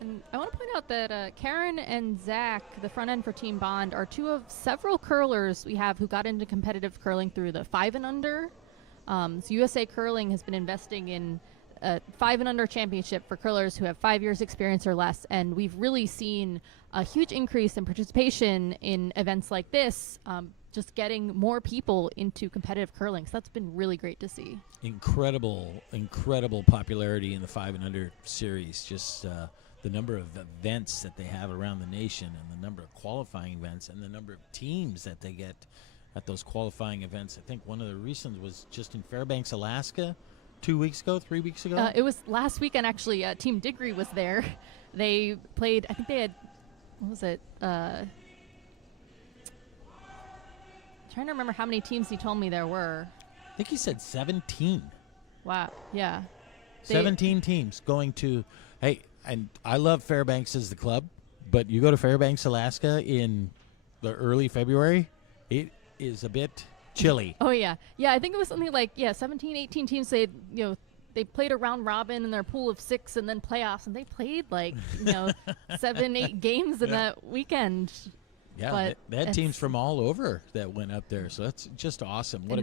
And I want to point out that Karen and Zach, the front end for Team Bond, are 2 of several curlers we have who got into competitive curling through the 5 and under. So USA Curling has been investing in a 5 and under championship for curlers who have 5 years experience or less, and we've really seen a huge increase in participation in events like this, just getting more people into competitive curling. So that's been really great to see. Incredible Incredible popularity in the 5 and under series. Just the number of events that they have around the nation and the number of qualifying events and the number of teams that they get at those qualifying events. I think one of the recent was just in Fairbanks, Alaska, 3 weeks ago. It was last weekend, actually. Team Diggory was there. They played, I think they had, what was it? Trying to remember how many teams he told me there were. I think he said 17. Wow, yeah. 17 teams going to, hey, and I love Fairbanks as the club, but you go to Fairbanks, Alaska in the early February, it is a bit chilly. Oh, yeah. Yeah, I think it was something like, 17, 18 teams. They played a round robin in their pool of 6 and then playoffs, and they played 7, 8 games in that weekend. Yeah, but they had teams from all over that went up there, so that's just awesome. What a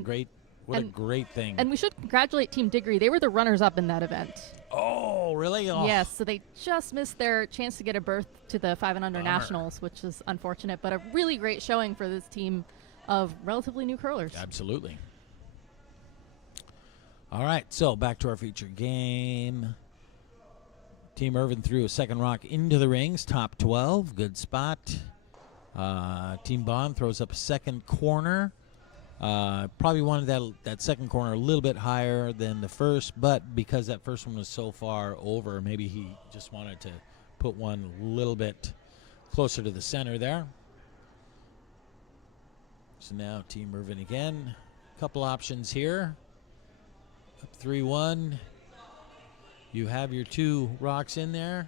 great thing. And we should congratulate Team Diggory. They were the runners-up in that event. Oh, really? Oh. Yes, so they just missed their chance to get a berth to the 5 and under nationals, which is unfortunate, but a really great showing for this team of relatively new curlers. Absolutely. All right, so back to our featured game. Team Irvin threw a second rock into the rings, top 12, good spot. Team Bond throws up a second corner. Probably wanted that second corner a little bit higher than the first, but because that first one was so far over, maybe he just wanted to put one a little bit closer to the center there. So now Team Irvin again. Couple options here. Up 3-1. You have your 2 rocks in there.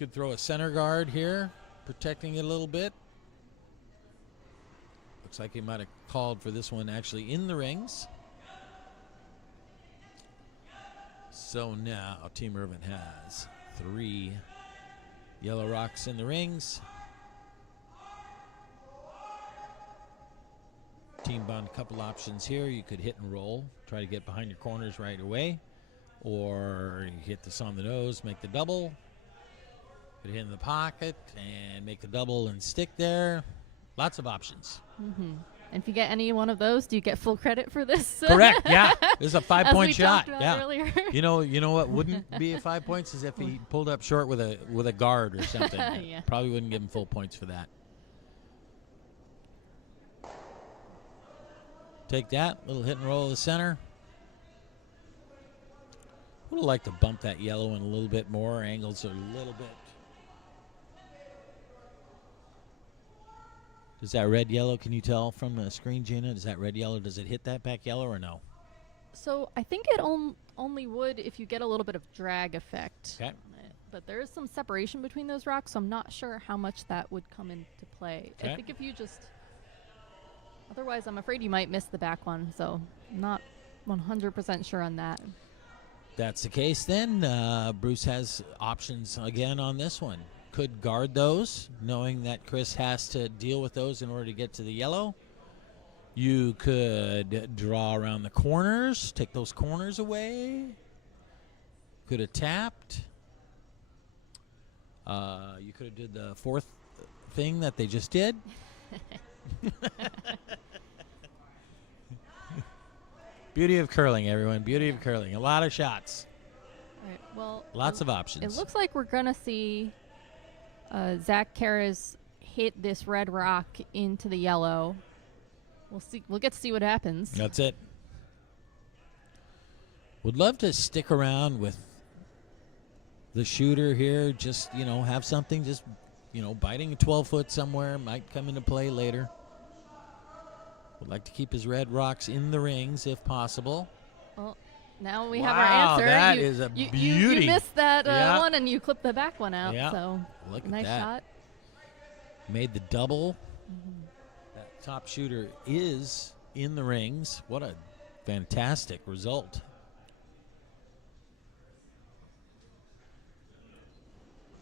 Could throw a center guard here, protecting it a little bit. Looks like he might have called for this one actually in the rings. So now Team Irvin has 3 yellow rocks in the rings. Team Bond, a couple options here. You could hit and roll, try to get behind your corners right away, or you hit this on the nose, make the double. Could hit in the pocket and make the double and stick there. Lots of options. Mm-hmm. And if you get any one of those, do you get full credit for this? Correct. Yeah, this is a 5-point shot. Yeah. Earlier. You know what wouldn't be 5 points is if he pulled up short with a guard or something. Yeah. Probably wouldn't give him full points for that. Take that little hit and roll to the center. Would have liked to bump that yellow in a little bit more. Angles are a little bit. Does that red yellow, can you tell from the screen, Gina? Does that red yellow, does it hit that back yellow or no? So I think it only would if you get a little bit of drag effect. Okay. But there is some separation between those rocks, so I'm not sure how much that would come into play. Okay. I think if you just... Otherwise, I'm afraid you might miss the back one, so I'm not 100% sure on that. That's the case then. Bruce has options again on this one. Could guard those, knowing that Chris has to deal with those in order to get to the yellow. You could draw around the corners, take those corners away. Could have tapped. You could have did the fourth thing that they just did. Beauty of curling, everyone. Beauty of curling. A lot of shots. All right, well, lots of options. It looks like we're going to see Zach Karras hit this red rock into the yellow. We'll see. We'll get to see what happens. That's it. Would love to stick around with the shooter here. Just, have something. Just, biting a 12-foot somewhere. Might come into play later. Would like to keep his red rocks in the rings if possible. Well, now we have our answer. That is a beauty. beauty. You missed that one, and you clipped the back one out. Yeah. So Look at nice that. shot. Made the double. That top shooter is in the rings. What a fantastic result.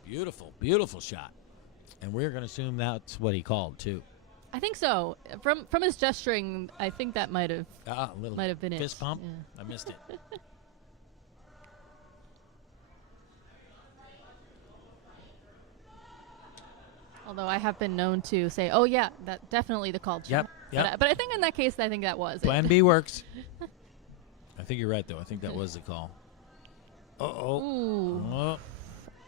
Beautiful, beautiful shot. And we're going to assume that's what he called, too. I think so. From his gesturing, I think that might have been it. Fist pump. Yeah. I missed it. Although I have been known to say, "Oh yeah, that definitely the called shot." Yep. But I think in that case, I think that was Plan it. B works. I think you're right, though. I think that was the call. Uh-oh. Ooh. Oh.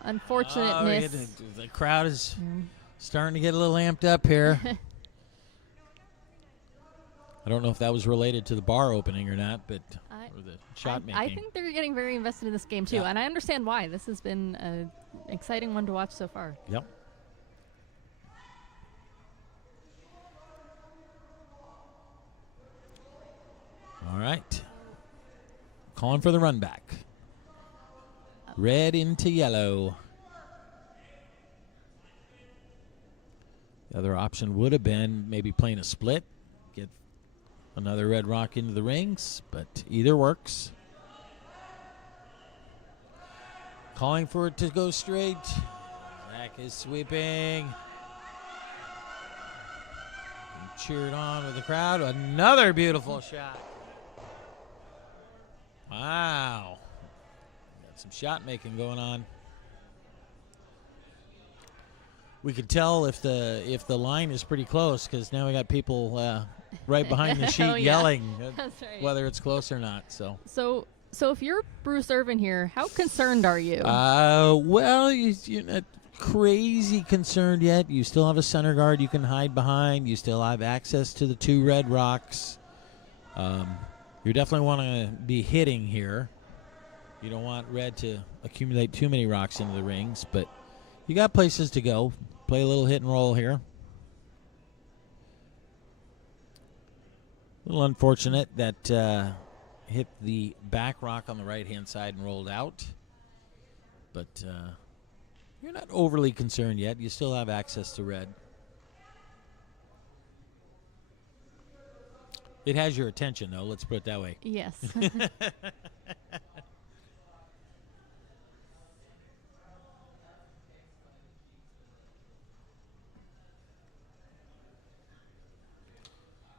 unfortunate Oh, miss. the crowd is starting to get a little amped up here. I don't know if that was related to the bar opening or not, but or the shot making. I think they're getting very invested in this game too, Yeah. and I understand why. This has been an exciting one to watch so far. Yep. All right. Calling for the run back. Red into yellow. The other option would have been maybe playing a split, get another red rock into the rings, but either works. Calling for it to go straight. Zach is sweeping. Being cheered on with the crowd. Another beautiful shot. Wow. Got some shot making going on. We could tell if the line is pretty close because now we got people right behind the sheet Oh, yeah. yelling That's right. whether it's close or not. So if you're Bruce Irvin here, how concerned are you? Well, you're not crazy concerned yet. You still have a center guard you can hide behind. You still have access to the two red rocks. You definitely want to be hitting here. You don't want red to accumulate too many rocks into the rings, but you got places to go. Play a little hit and roll here. A little unfortunate that hit the back rock on the right-hand side and rolled out. But you're not overly concerned yet. You still have access to red. It has your attention, though. Let's put it that way. Yes.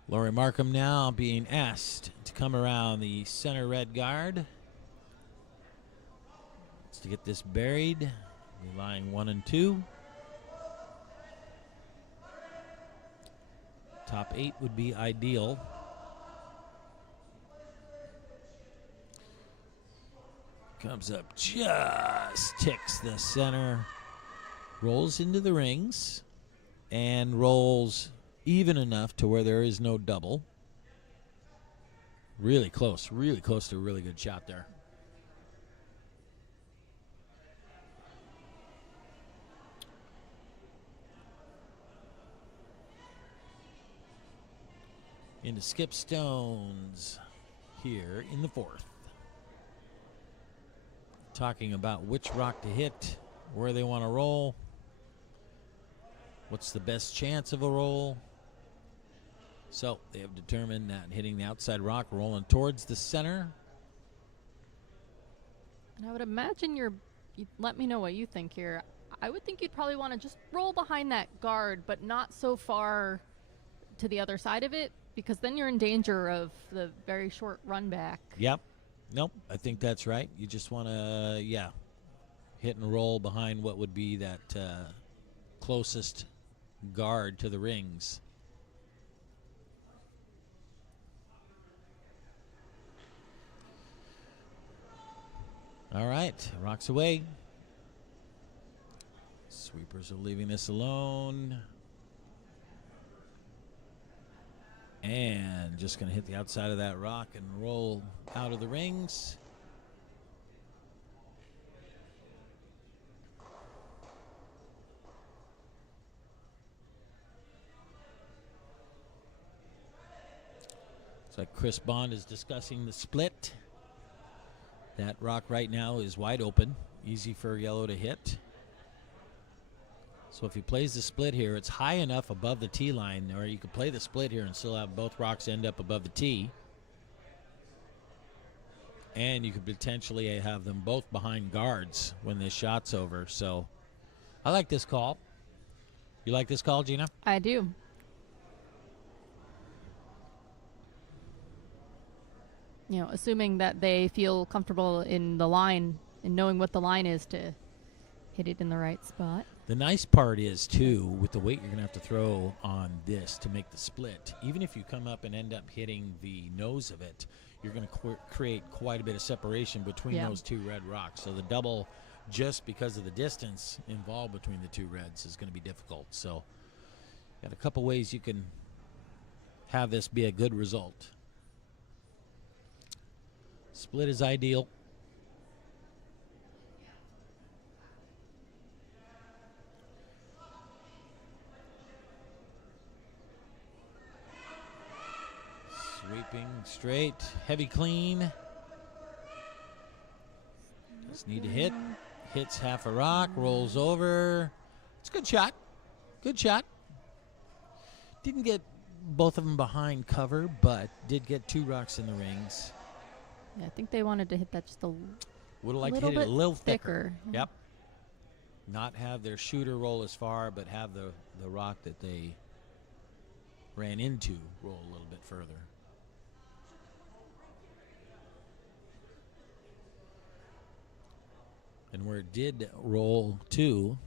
Lori Markham now being asked to come around the center red guard. It's to get this buried. Be lying 1 and 2. Top 8 would be ideal. Comes up, just ticks the center. Rolls into the rings and rolls even enough to where there is no double. Really close to a really good shot there. Into skip stones here in the fourth. Talking about which rock to hit, where they want to roll, what's the best chance of a roll. So they have determined that hitting the outside rock, rolling towards the center. And I would imagine you'd let me know what you think here. I would think you'd probably want to just roll behind that guard, but not so far to the other side of it, because then you're in danger of the very short run back. Yep. Nope, I think that's right. You just want to, hit and roll behind what would be that closest guard to the rings. All right, rocks away. Sweepers are leaving this alone. And just going to hit the outside of that rock and roll out of the rings. Looks like Chris Bond is discussing the split. That rock right now is wide open, easy for yellow to hit. So if he plays the split here, it's high enough above the tee line, or you could play the split here and still have both rocks end up above the tee. And you could potentially have them both behind guards when this shot's over. So I like this call. You like this call, Gina? I do. You know, assuming that they feel comfortable in the line and knowing what the line is to hit it in the right spot. The nice part is, too, with the weight you're going to have to throw on this to make the split, even if you come up and end up hitting the nose of it, you're going to create quite a bit of separation between those two red rocks. So the double just because of the distance involved between the two reds is going to be difficult. So, got a couple ways you can have this be a good result. Split is ideal. Sweeping straight, heavy clean. Just need to hit. Hits half a rock, rolls over. It's a good shot. Good shot. Didn't get both of them behind cover, but did get 2 rocks in the rings. Yeah, I think they wanted to hit that just a Would have liked to little hit it bit a little thicker. thicker. Yep. Not have their shooter roll as far, but have the rock that they ran into roll a little bit further. And where it did roll to,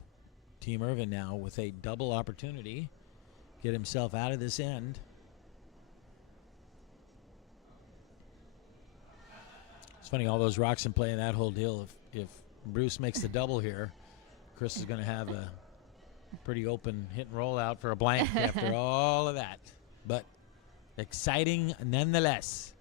Team Irvin now with a double opportunity, get himself out of this end. It's funny, all those rocks in play in that whole deal. If Bruce makes the double here, Chris is going to have a pretty open hit and roll out for a blank after all of that. But exciting nonetheless.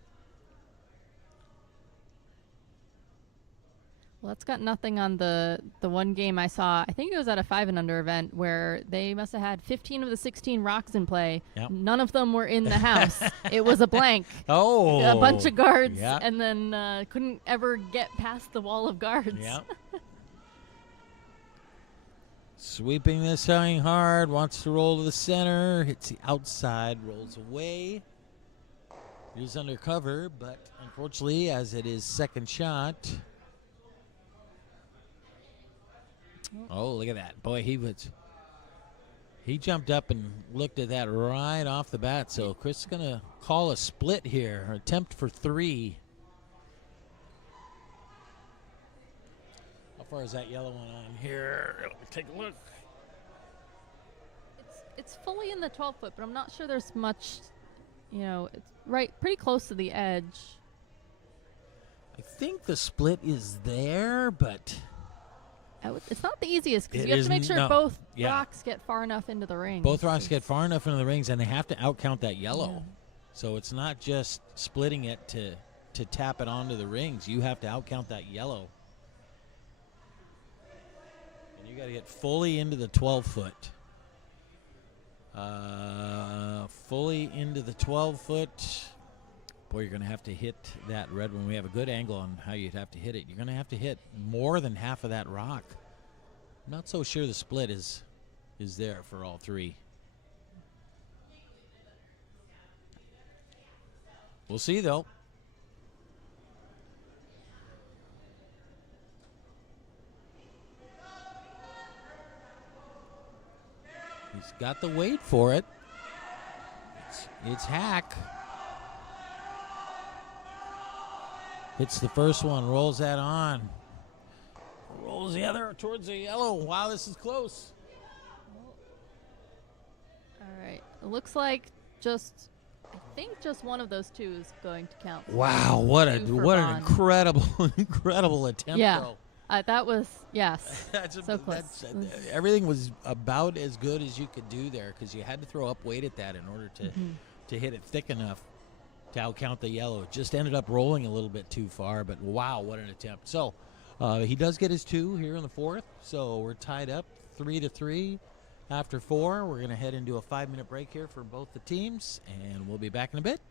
Well, that's got nothing on the one game I saw. I think it was at a 5 and under event where they must have had 15 of the 16 rocks in play. Yep. None of them were in the house. It was a blank. Oh. A bunch of guards, Yep. and then couldn't ever get past the wall of guards. Yep. Sweeping this thing hard, wants to roll to the center, hits the outside, rolls away. It is under cover, but unfortunately, as it is second shot. Oh, look at that. Boy, he jumped up and looked at that right off the bat. So Chris is going to call a split here, or attempt for 3. How far is that yellow one on here? Let me take a look. It's fully in the 12-foot, but I'm not sure there's much, it's right pretty close to the edge. I think the split is there, but It's not the easiest because It you have to make isn't- sure no. both Yeah. rocks get far enough into the ring. both rocks get far enough into the rings, and they have to outcount that yellow. Yeah. So it's not just splitting it to tap it onto the rings. You have to outcount that yellow. And you got to get fully into the 12-foot. Fully into the 12-foot. Boy, you're going to have to hit that red one. We have a good angle on how you'd have to hit it. You're going to have to hit more than half of that rock. I'm not so sure the split is there for all 3. We'll see, though. He's got the weight for it. It's Hack. Hits the first one, rolls that on. Rolls the other towards the yellow. Wow, this is close. All right. It looks like I think just one of those 2 is going to count. Wow, what an Two for Vaughn. incredible attempt, Yeah. though. That was, yes. So close. Everything was about as good as you could do there because you had to throw up weight at that in order to hit it thick enough to outcount the yellow. It just ended up rolling a little bit too far, but wow, what an attempt. So he does get his 2 here in the 4th, so we're tied up 3-3 after 4. We're going to head into a 5-minute break here for both the teams, and we'll be back in a bit.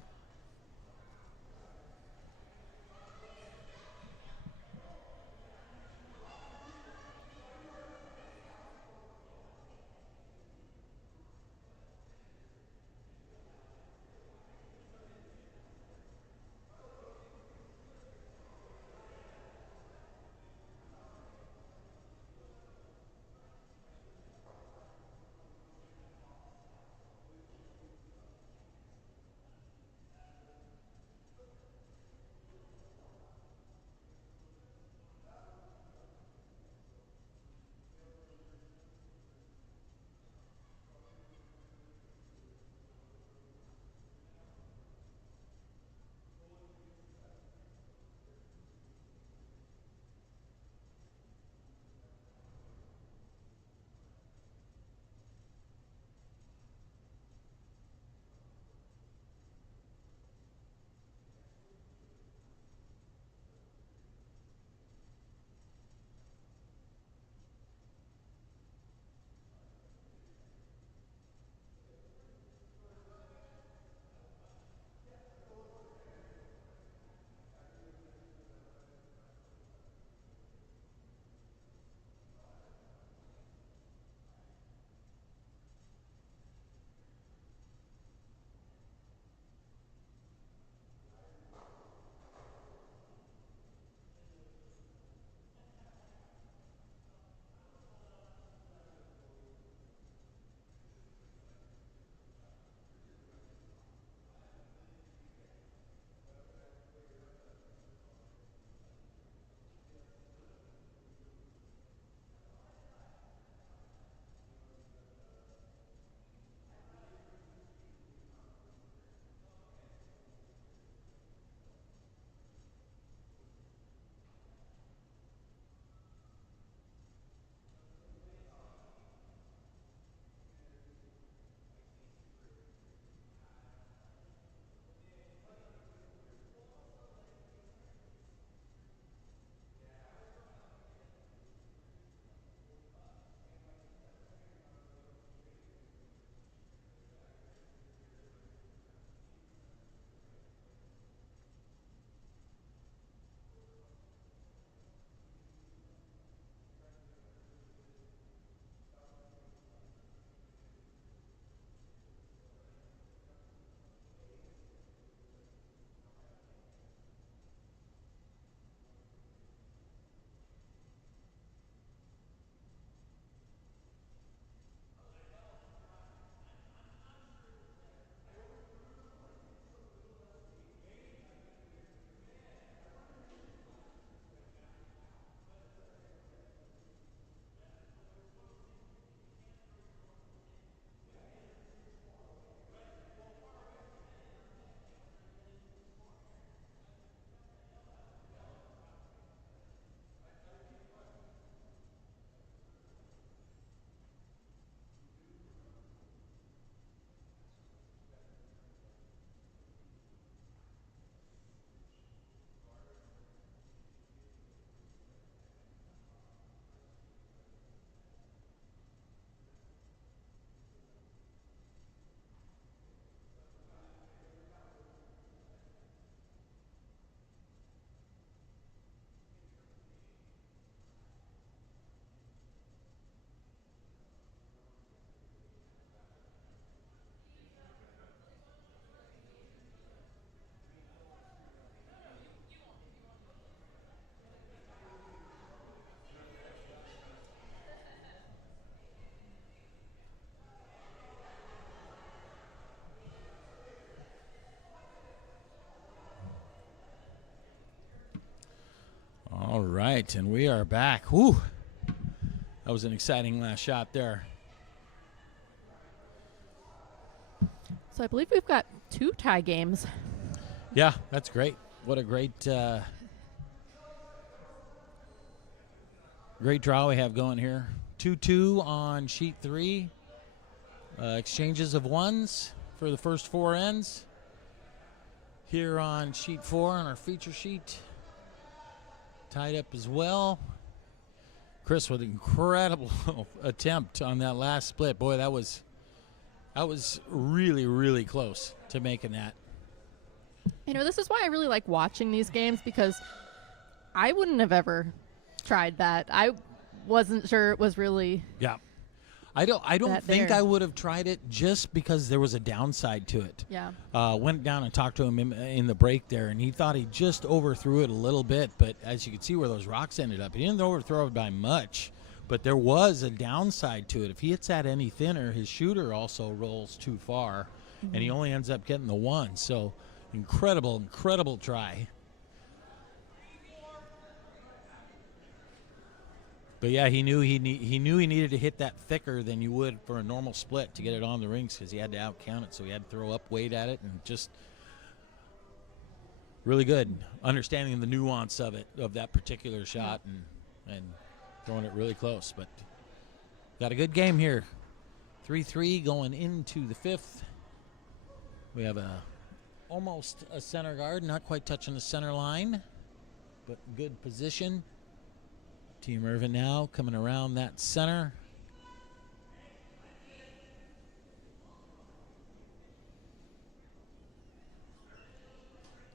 right, and we are back. Whew. That was an exciting last shot there. So I believe we've got 2 tie games. Yeah, that's great. What a great great draw we have going here. 2-2 on sheet 3. Exchanges of ones for the first 4 ends. Here on sheet 4 on our feature sheet. Tied up as well. Chris with an incredible attempt on that last split. Boy, that was really, really close to making that. You know, this is why I really like watching these games, because I wouldn't have ever tried that. I wasn't sure it was really. Yeah. I don't think there. I would have tried it, just because there was a downside to it. Yeah. Went down and talked to him in the break there, and he thought he just overthrew it a little bit, but as you can see where those rocks ended up, he didn't overthrow it by much, but there was a downside to it. If he hits that any thinner, his shooter also rolls too far, and he only ends up getting the 1. So incredible try. But yeah, he knew he needed to hit that thicker than you would for a normal split to get it on the rings, because he had to out count it, so he had to throw up weight at it, and just really good understanding the nuance of it, of that particular shot, and throwing it really close. But got a good game here. 3-3 going into the 5th. We have almost a center guard, not quite touching the center line, but good position. Team Irvin now coming around that center.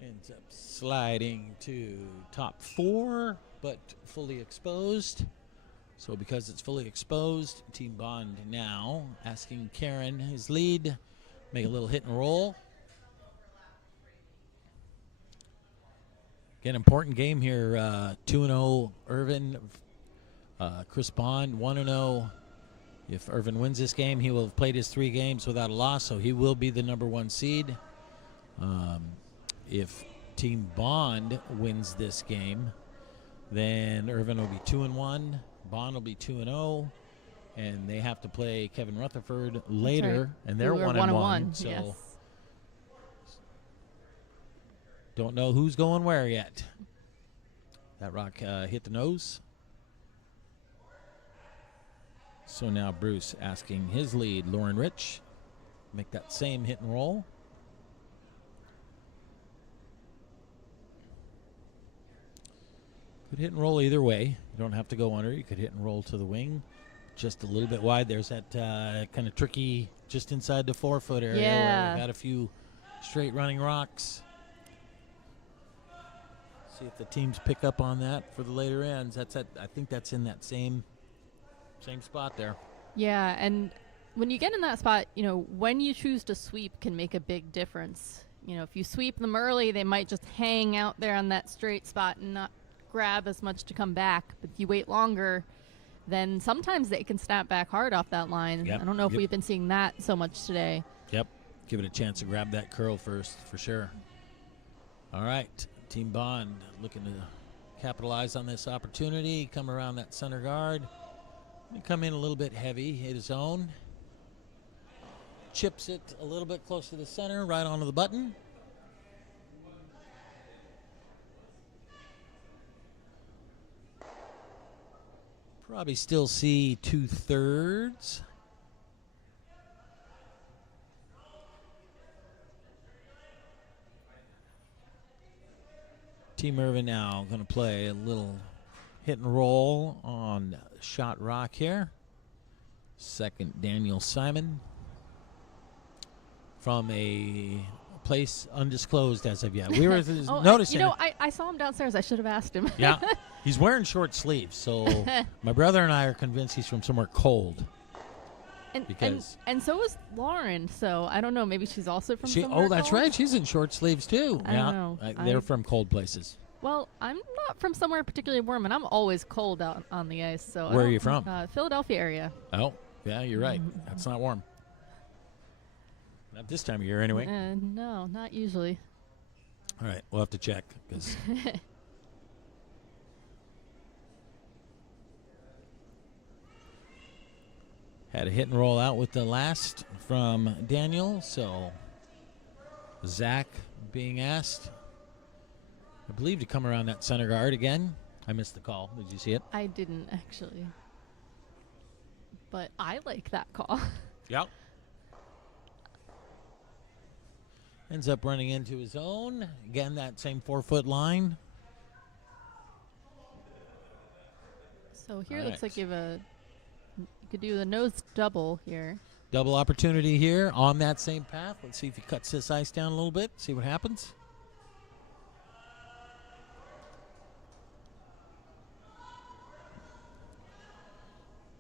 Ends up sliding to top 4, but fully exposed. So because it's fully exposed, Team Bond now asking Karen, his lead, make a little hit and roll. Again, important game here. 2-0 Irvin. Chris Bond 1-0. If Irvin wins this game, he will have played his 3 games without a loss, so he will be the number 1 seed. If Team Bond wins this game, then Irvin will be 2-1. Bond will be 2-0, and they have to play Kevin Rutherford later, right. and they're 1-1. So. Yes. Don't know who's going where yet. That rock hit the nose. So now Bruce asking his lead, Lauren Rich, make that same hit and roll. Could hit and roll either way. You don't have to go under. You could hit and roll to the wing. Just a little bit wide. There's that kind of tricky, just inside the 4-foot area where we've got a few straight running rocks. See if the teams pick up on that for the later ends. I think that's in that same spot there. Yeah, and when you get in that spot, you know, when you choose to sweep can make a big difference. You know, if you sweep them early, they might just hang out there on that straight spot and not grab as much to come back. But if you wait longer, then sometimes they can snap back hard off that line. Yep. I don't know if we've been seeing that so much today. Yep. Give it a chance to grab that curl first, for sure. All right. Team Bond looking to capitalize on this opportunity. Come around that center guard. Come in a little bit heavy, hit his own. Chips it a little bit close to the center, right onto the button. Probably still see 2/3. Team Irvin now going to play a little hit and roll on shot rock here. Second, Daniel Simon from a place undisclosed as of yet. We were noticing. I saw him downstairs. I should have asked him. Yeah, he's wearing short sleeves, so my brother and I are convinced he's from somewhere cold. And so is Lauren. So I don't know. Maybe she's also from somewhere Oh, that's cold? right. She's in short sleeves too. I don't know. They're from cold places. Well, I'm not from somewhere particularly warm, and I'm always cold out on the ice. So where are you from? Philadelphia area. Oh, yeah, you're right. That's not warm. Not this time of year, anyway. No, not usually. All right, we'll have to check because Had a hit and roll out with the last from Daniel, so Zach being asked, I believe, to come around that center guard again. I missed the call. Did you see it? I didn't actually. But I like that call. Yep. Ends up running into his own. Again, that same 4-foot line. So here it looks like you could do the nose double here. Double opportunity here on that same path. Let's see if he cuts this ice down a little bit. See what happens.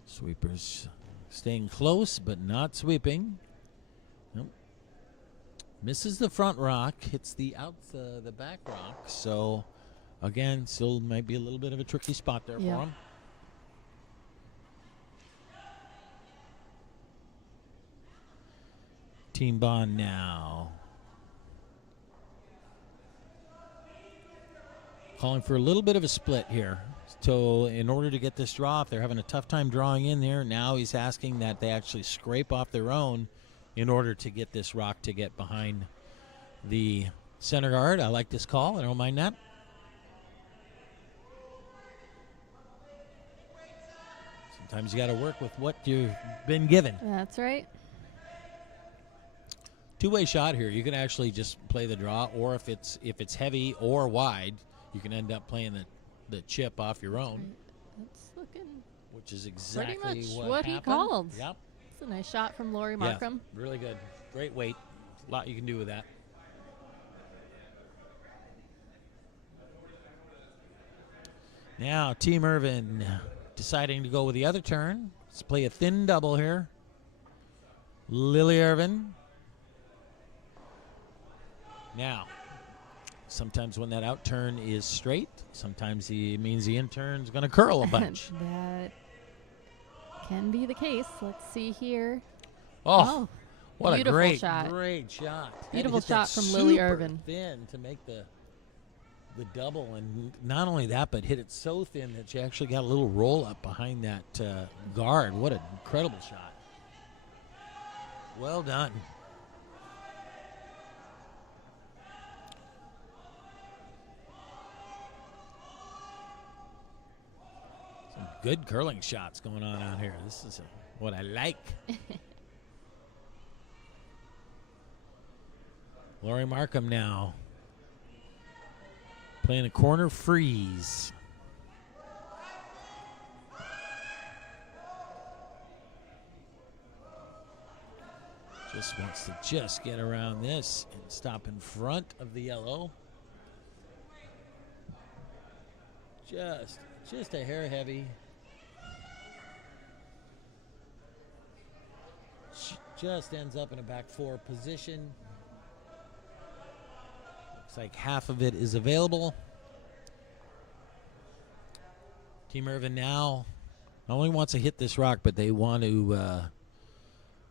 Sweepers staying close, but not sweeping. Nope. Misses the front rock, hits the back rock. So, again, still might be a little bit of a tricky spot there for him. Team Bond now. Calling for a little bit of a split here. So in order to get this draw, if they're having a tough time drawing in there, now he's asking that they actually scrape off their own in order to get this rock to get behind the center guard. I like this call. I don't mind that. Sometimes you got to work with what you've been given. That's right. Two-way shot here. You can actually just play the draw, or if it's heavy or wide, you can end up playing the chip off your own. That's looking which is exactly pretty much what he happened. called. Yep. It's a nice shot from Lori Markham. Yeah, really good. Great weight. A lot you can do with that. Now, Team Irvin deciding to go with the other turn. Let's play a thin double here. Lily Irvin. Now, sometimes when that out turn is straight, sometimes it means the in turn's going to curl a bunch. That can be the case. Let's see here. Oh, what a great shot. Great shot. Beautiful Hit shot that from Lily super Irvin. Thin to make the double, and not only that, but hit it so thin that she actually got a little roll up behind that guard. What an incredible shot. Well done. Some good curling shots going on out here. This is what I like. Lori Markham now playing a corner freeze. Just wants to just get around this and stop in front of the yellow. Just a hair heavy. Just ends up in a back four position. Looks like half of it is available. Team Irvin now not only wants to hit this rock, but they want to a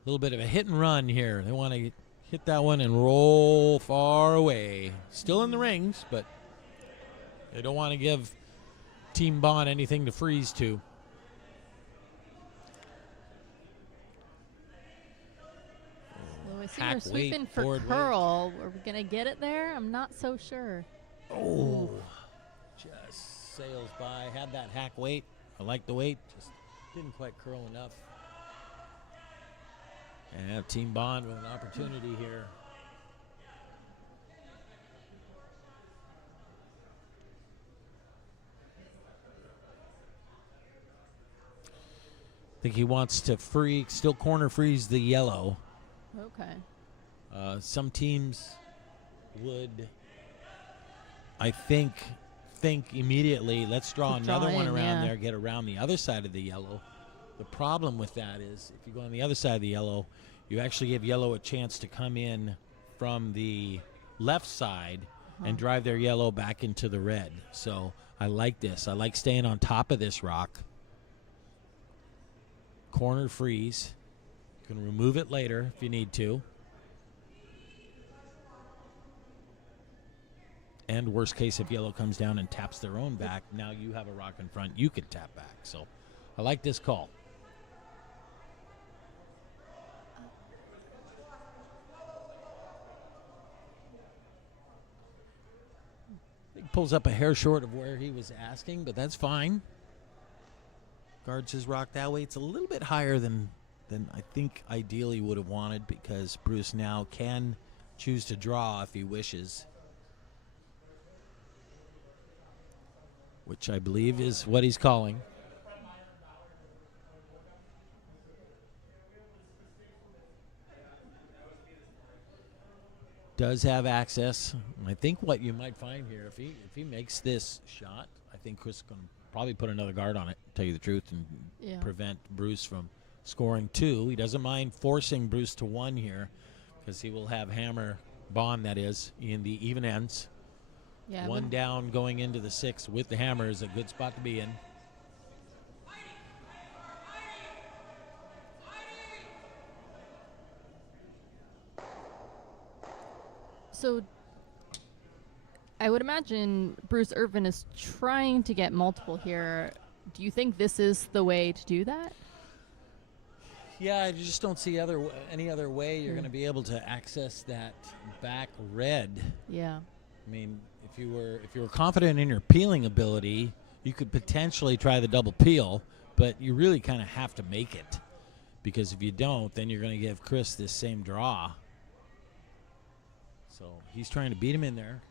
little bit of a hit and run here. They want to hit that one and roll far away. Still in the rings, but they don't want to give Team Bond anything to freeze to. Well, I see we're sweeping for curl. Are we going to get it there? I'm not so sure. Oh, just sails by. Had that hack weight. I like the weight. Just didn't quite curl enough. And Team Bond with an opportunity here. I think he wants to still corner freeze the yellow. Okay. Some teams would, I think immediately, let's draw another one around there, get around the other side of the yellow. The problem with that is if you go on the other side of the yellow, you actually give yellow a chance to come in from the left side and drive their yellow back into the red. So I like this. I like staying on top of this rock. Corner freeze. You can remove it later if you need to. And worst case, if yellow comes down and taps their own back, now you have a rock in front you can tap back. So I like this call. pulls up a hair short of where he was asking, but that's fine. Guards his rock that way. It's a little bit higher than I think ideally would have wanted, because Bruce now can choose to draw if he wishes, which I believe is what he's calling. Does have access. I think what you might find here, if he makes this shot, I think Chris can probably put another guard on it, to tell you the truth, and prevent Bruce from scoring 2. He doesn't mind forcing Bruce to 1 here, because he will have hammer bond, that is, in the even ends. Yeah, 1 down going into the 6th with the hammer is a good spot to be in. So I would imagine Bruce Irvin is trying to get multiple here. Do you think this is the way to do that? Yeah, I just don't see any other way you're going to be able to access that back red. Yeah. I mean, if you were confident in your peeling ability, you could potentially try the double peel, but you really kind of have to make it, because if you don't, then you're going to give Chris this same draw. So he's trying to beat him in there,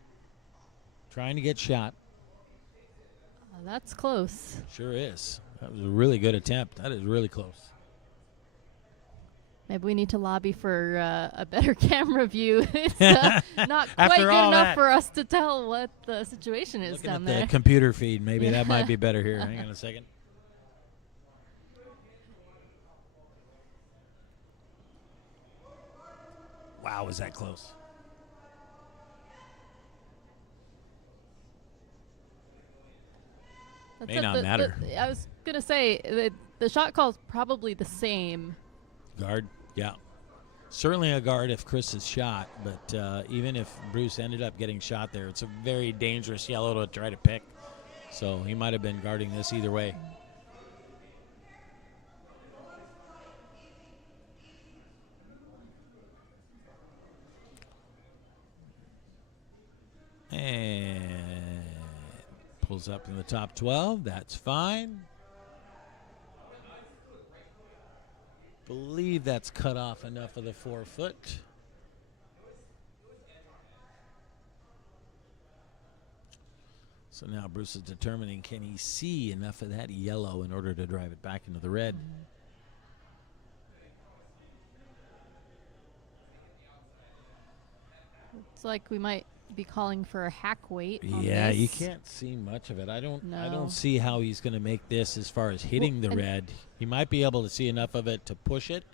trying to get shot. That's close. Sure is. That was a really good attempt. That is really close. Maybe we need to lobby for a better camera view. It's not quite good enough for us to tell what the situation is down there. The computer feed, maybe that might be better here. Hang on a second. Wow, was that close? May not matter. I was going to say, the shot call is probably the same. Guard, yeah. Certainly a guard if Chris is shot, but even if Bruce ended up getting shot there, it's a very dangerous yellow to try to pick. So he might have been guarding this either way. And pulls up in the top 12. That's fine. Believe that's cut off enough of the 4 foot. So now Bruce is determining, can he see enough of that yellow in order to drive it back into the red? It's like we might be calling for a hack weight. Yeah, you can't see much of it. I don't see how he's going to make this as far as hitting the red. He might be able to see enough of it to push it.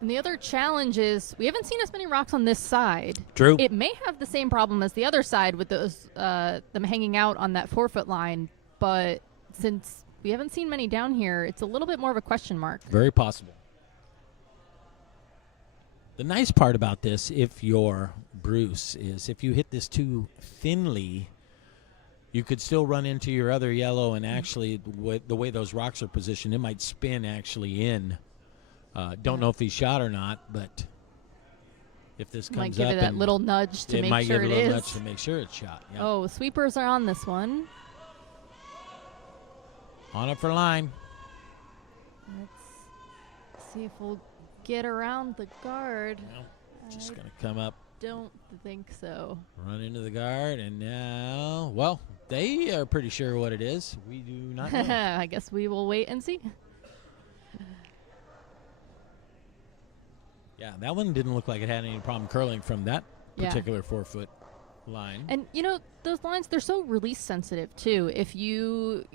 And the other challenge is we haven't seen as many rocks on this side. True. It may have the same problem as the other side with those them hanging out on that 4 foot line, but since we haven't seen many down here, it's a little bit more of a question mark. Very possible. The nice part about this, if you're Bruce, is if you hit this too thinly, you could still run into your other yellow, and actually the way those rocks are positioned, it might spin actually in. Don't know if he's shot or not, but if this comes might give up, it that little nudge to make sure it is. It might give it a little nudge to make sure it's shot. Yep. Oh, sweepers are on this one. On it for line. Let's see if we'll get around the guard. Well, just going to come up. Don't think so. Run into the guard, and now, well, they are pretty sure what it is. We do not know. I guess we will wait and see. Yeah, that one didn't look like it had any problem curling from that particular 4 foot line. And, those lines, they're so release sensitive, too. If you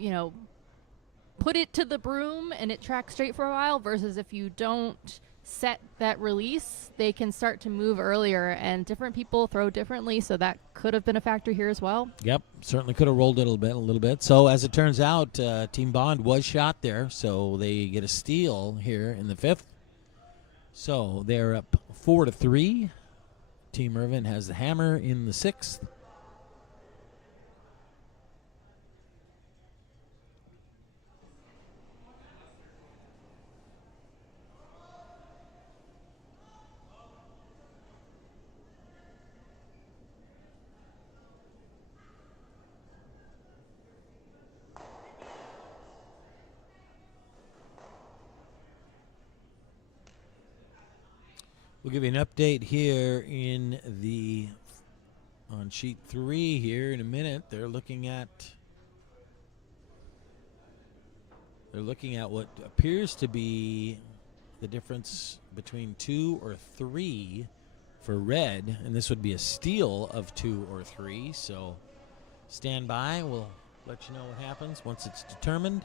put it to the broom and it tracks straight for a while versus if you don't set that release, they can start to move earlier, and different people throw differently, so that could have been a factor here as well. Yep, certainly could have rolled it a little bit. So as it turns out, Team Bond was shot there, so they get a steal here in the 5th. So they're up 4-3. Team Irvin has the hammer in the 6th. We'll give you an update here on sheet 3 here in a minute. They're looking at what appears to be the difference between 2 or 3 for red, and this would be a steal of 2 or 3. So stand by. We'll let you know what happens once it's determined.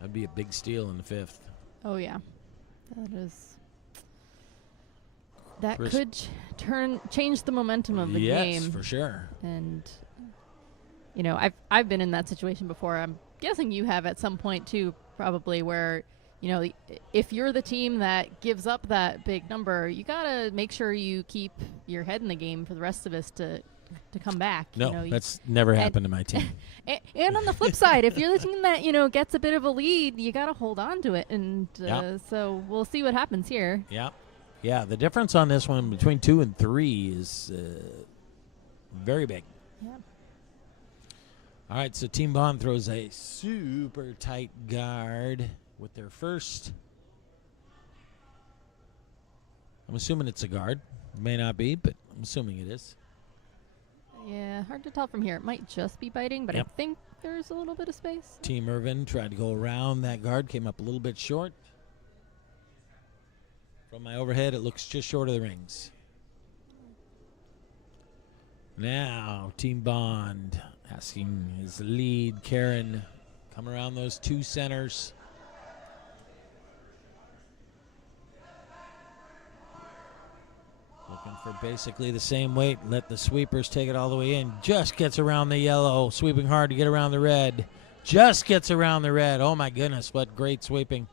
That'd be a big steal in the 5th. Oh yeah, that could change the momentum of the game. Yes, for sure. And I've been in that situation before. I'm guessing you have at some point too, probably, where if you're the team that gives up that big number, you gotta make sure you keep your head in the game for the rest of us to come back. No, that's never happened to my team. And on the flip side, if you're the team that gets a bit of a lead, you gotta hold on to it. And so we'll see what happens here. Yeah, the difference on this one between 2 and 3 is very big. Yeah. All right, so Team Bond throws a super tight guard with their first. I'm assuming it's a guard. It may not be, but I'm assuming it is. Yeah, hard to tell from here. It might just be biting, but I think there's a little bit of space. Team Irvin tried to go around that guard, came up a little bit short. From my overhead, it looks just short of the rings. Now, Team Bond asking his lead, Karen, come around those 2 centers. Looking for basically the same weight. Let the sweepers take it all the way in. Just gets around the yellow. Sweeping hard to get around the red. Just gets around the red. Oh, my goodness. What great sweeping.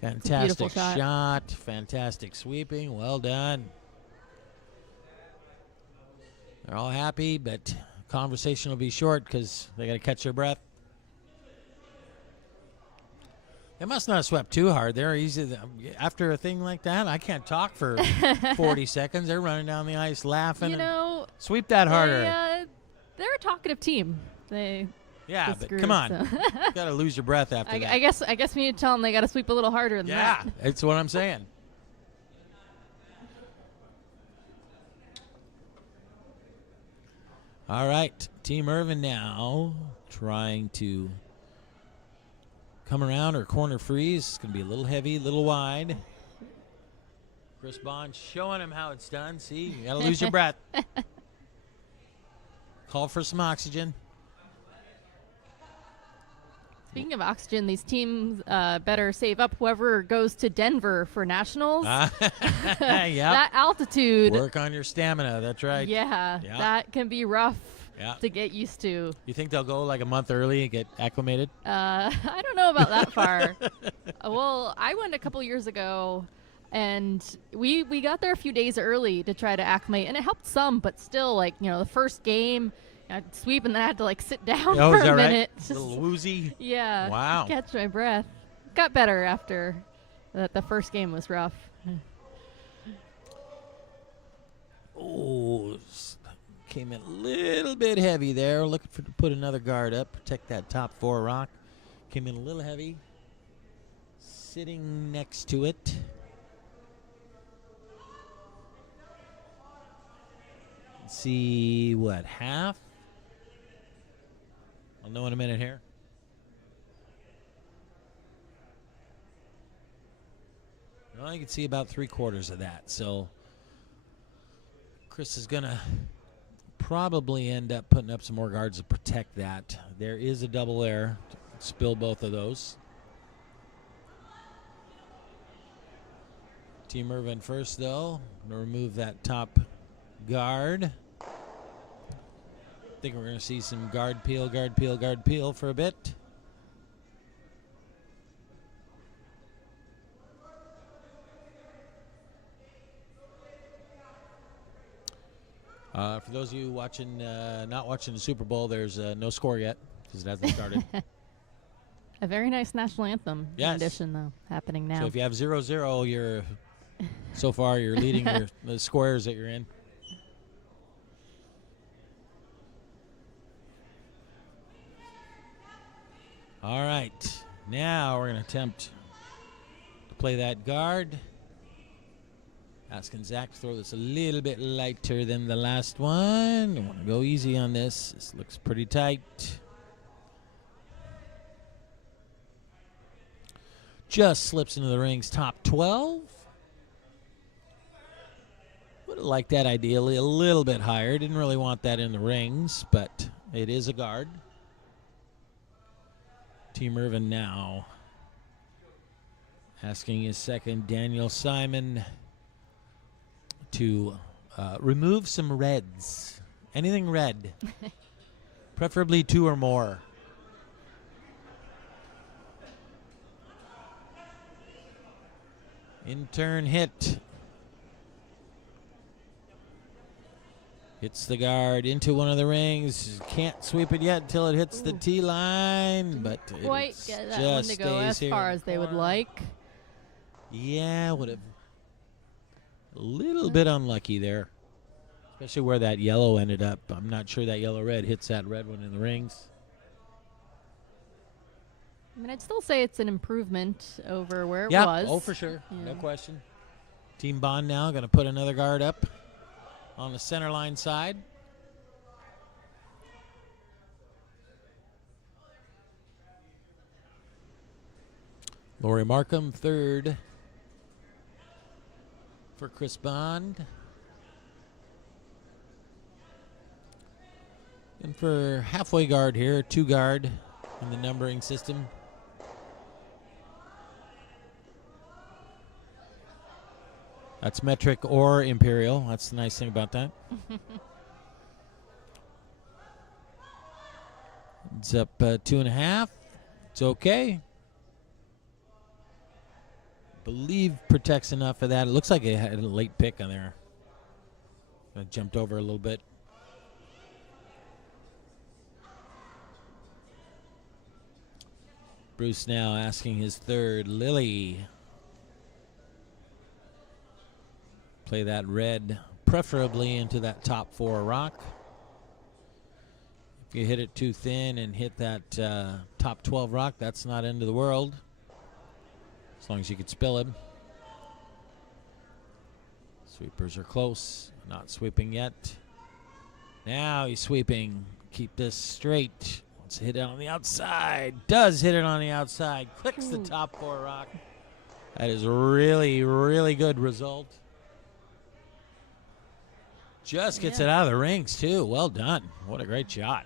Fantastic shot. Fantastic sweeping. Well done. They're all happy, but conversation will be short because they got to catch their breath. They must not have swept too hard. They're easy. After a thing like that, I can't talk for 40 seconds. They're running down the ice laughing. Sweep that harder. They're a talkative team. Yeah, but come on. You got to lose your breath after that. I guess we need to tell them they got to sweep a little harder than that. Yeah, that's what I'm saying. All right, Team Irvin now trying to come around or corner freeze. It's going to be a little heavy, a little wide. Chris Bond showing him how it's done. See, you got to lose your breath. Call for some oxygen. Speaking of oxygen, these teams better save up whoever goes to Denver for nationals. That altitude. Work on your stamina. That's right. Yeah, that can be rough to get used to. You think they'll go like a month early and get acclimated? I don't know about that far. Well, I went a couple years ago, and we got there a few days early to try to acclimate, and it helped some, but still, the first game, I'd sweep and then I had to sit down for a minute. Right? A little woozy. Yeah. Wow. Catch my breath. Got better after the first game was rough. Oh, came in a little bit heavy there. Looking to put another guard up, protect that top 4 rock. Came in a little heavy. Sitting next to it. Let's see what, half? I'll know in a minute here. Well, you can see about 3/4 of that. So Chris is going to probably end up putting up some more guards to protect that. There is a double there to spill both of those. Team Irvin first, though. Going to remove that top guard. I think we're going to see some guard peel for a bit. For those of you watching, not watching the Super Bowl, there's no score yet because it hasn't started. A very nice national anthem rendition, though, happening now. So if you have 0-0, so far you're leading the squares that you're in. All right, now we're going to attempt to play that guard. Asking Zach to throw this a little bit lighter than the last one. I want to go easy on this. This looks pretty tight. Just slips into the rings, top 12. Would have liked that ideally a little bit higher. Didn't really want that in the rings, but it is a guard. Team Irvin now asking his second, Daniel Simon, to remove some reds. Anything red. Preferably 2 or more. In turn hit. Hits the guard into one of the rings. Can't sweep it yet until it hits the tee line, but didn't quite get that one to go as far as they would like. Yeah, would have a little bit unlucky there, especially where that yellow ended up. I'm not sure that yellow-red hits that red one in the rings. I mean, I'd still say it's an improvement over where it Yeah, was. oh, for sure. Yeah. No question. Team Bond now going to put another guard up on the center line side. Lori Markham, third for Chris Bond. And for halfway guard here, 2 guard in the numbering system. That's metric or imperial. That's the nice thing about that. It's up 2.5. It's okay. Believe protects enough for that. It looks like it had a late pick on there. It jumped over a little bit. Bruce now asking his third, Lily. Play that red, preferably into that top 4 rock. If you hit it too thin and hit that top 12 rock, that's not end of the world. As long as you could spill him. Sweepers are close. Not sweeping yet. Now he's sweeping. Keep this straight. Wants to hit it on the outside. Does hit it on the outside. Clicks the top 4 rock. That is a really, really good result. Just gets it out of the rings, too. Well done. What a great shot.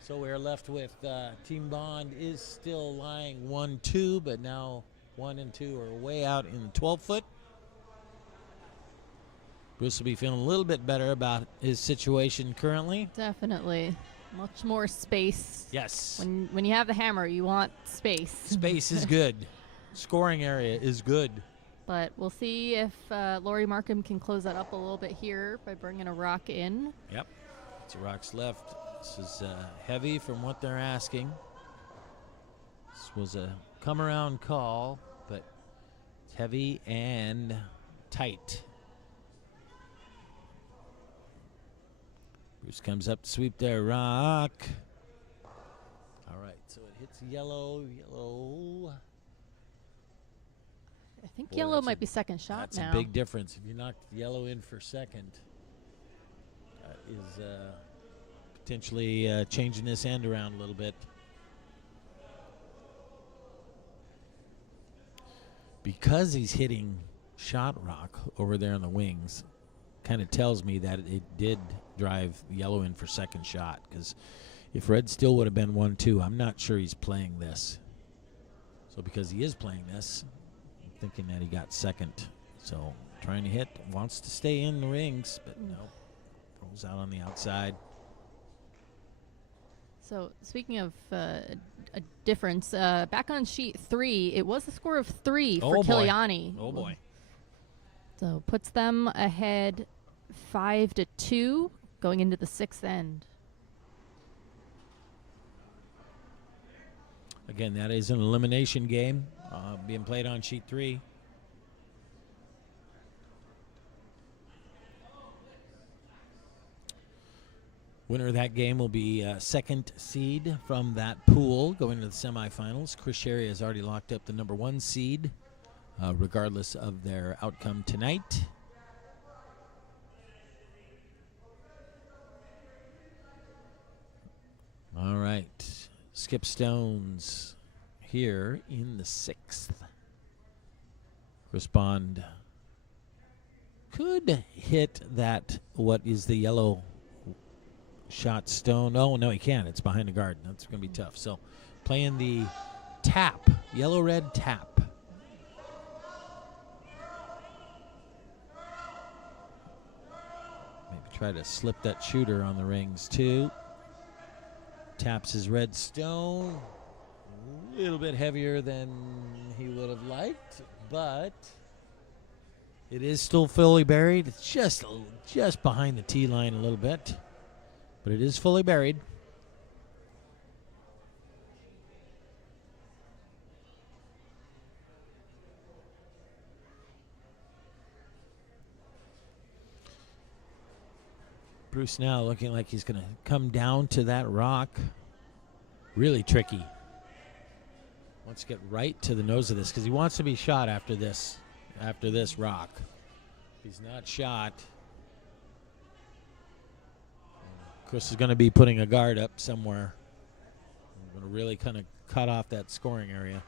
So we're left with Team Bond is still lying 1-2, but now 1 and 2 are way out in the 12-foot. Bruce will be feeling a little bit better about his situation currently. Definitely. Much more space. Yes. When you have the hammer, you want space. Space is good. Scoring area is good. But we'll see if Lori Markham can close that up a little bit here by bringing a rock in. Yep. 2 rocks left. This is heavy from what they're asking. This was a come-around call, but it's heavy and tight. Bruce comes up to sweep their rock. All right, so it hits yellow. I think yellow might be second shot that's now. That's a big difference. If you knock yellow in for second, that is potentially changing this end around a little bit. Because he's hitting shot rock over there on the wings, kind of tells me that it did drive yellow in for second shot, because if red still would have been 1-2, I'm not sure he's playing this. So because he is playing this, I'm thinking that he got second. So trying to hit, wants to stay in the rings, but no, throws out on the outside. So speaking of a difference, back on sheet 3, it was a score of 3 for Kiliani. Oh boy. So puts them ahead 5-2 going into the 6th end. Again, that is an elimination game being played on sheet 3. Winner of that game will be second seed from that pool going to the semifinals. Chris Sherry has already locked up the number 1 seed regardless of their outcome tonight. All right, Skip Stones here in the 6th. Respond could hit that, what is the yellow shot stone. Oh, no, he can't. It's behind the guard. That's going to be tough. So playing the tap, yellow-red tap. Maybe try to slip that shooter on the rings, too. Taps his red stone. A little bit heavier than he would have liked, but it is still fully buried. It's just behind the tee line a little bit, but it is fully buried. Bruce now looking like he's going to come down to that rock. Really tricky. Wants to get right to the nose of this because he wants to be shot after this rock. If he's not shot, Chris is going to be putting a guard up somewhere. I'm going to really kind of cut off that scoring area.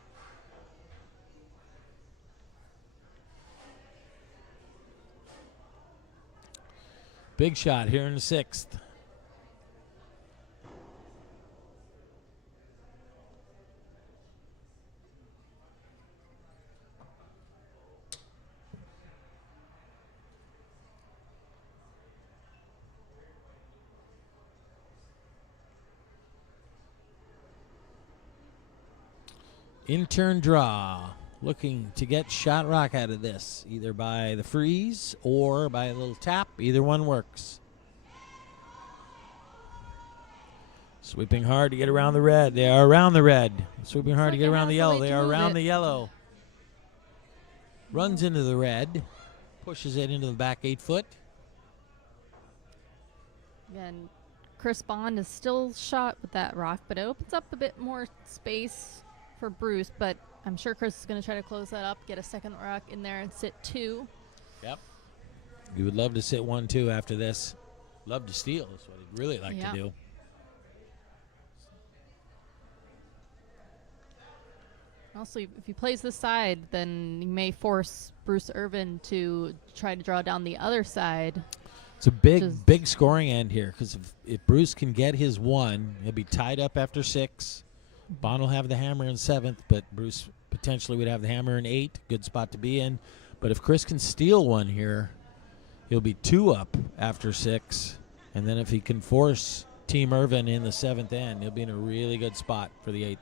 Big shot here in the 6th. In-turn draw. Looking to get shot rock out of this, either by the freeze or by a little tap. Either one works. Sweeping hard to get around the red. They are around the red. Sweeping hard to get around the yellow. They are around the yellow. Runs into the red. Pushes it into the back 8 foot. Again, Chris Bond is still shot with that rock, but it opens up a bit more space for Bruce, but I'm sure Chris is going to try to close that up, get a second rock in there and sit 2. Yep. You would love to sit 1-2 after this. Love to steal is what he'd really like to do. Also, if he plays this side, then he may force Bruce Irvin to try to draw down the other side. It's a big scoring end here because if Bruce can get his 1, he'll be tied up after 6. Bond will have the hammer in 7th, but Bruce potentially would have the hammer in 8. Good spot to be in. But if Chris can steal 1 here, he'll be 2 up after 6. And then if he can force Team Irvin in the 7th end, he'll be in a really good spot for the 8th.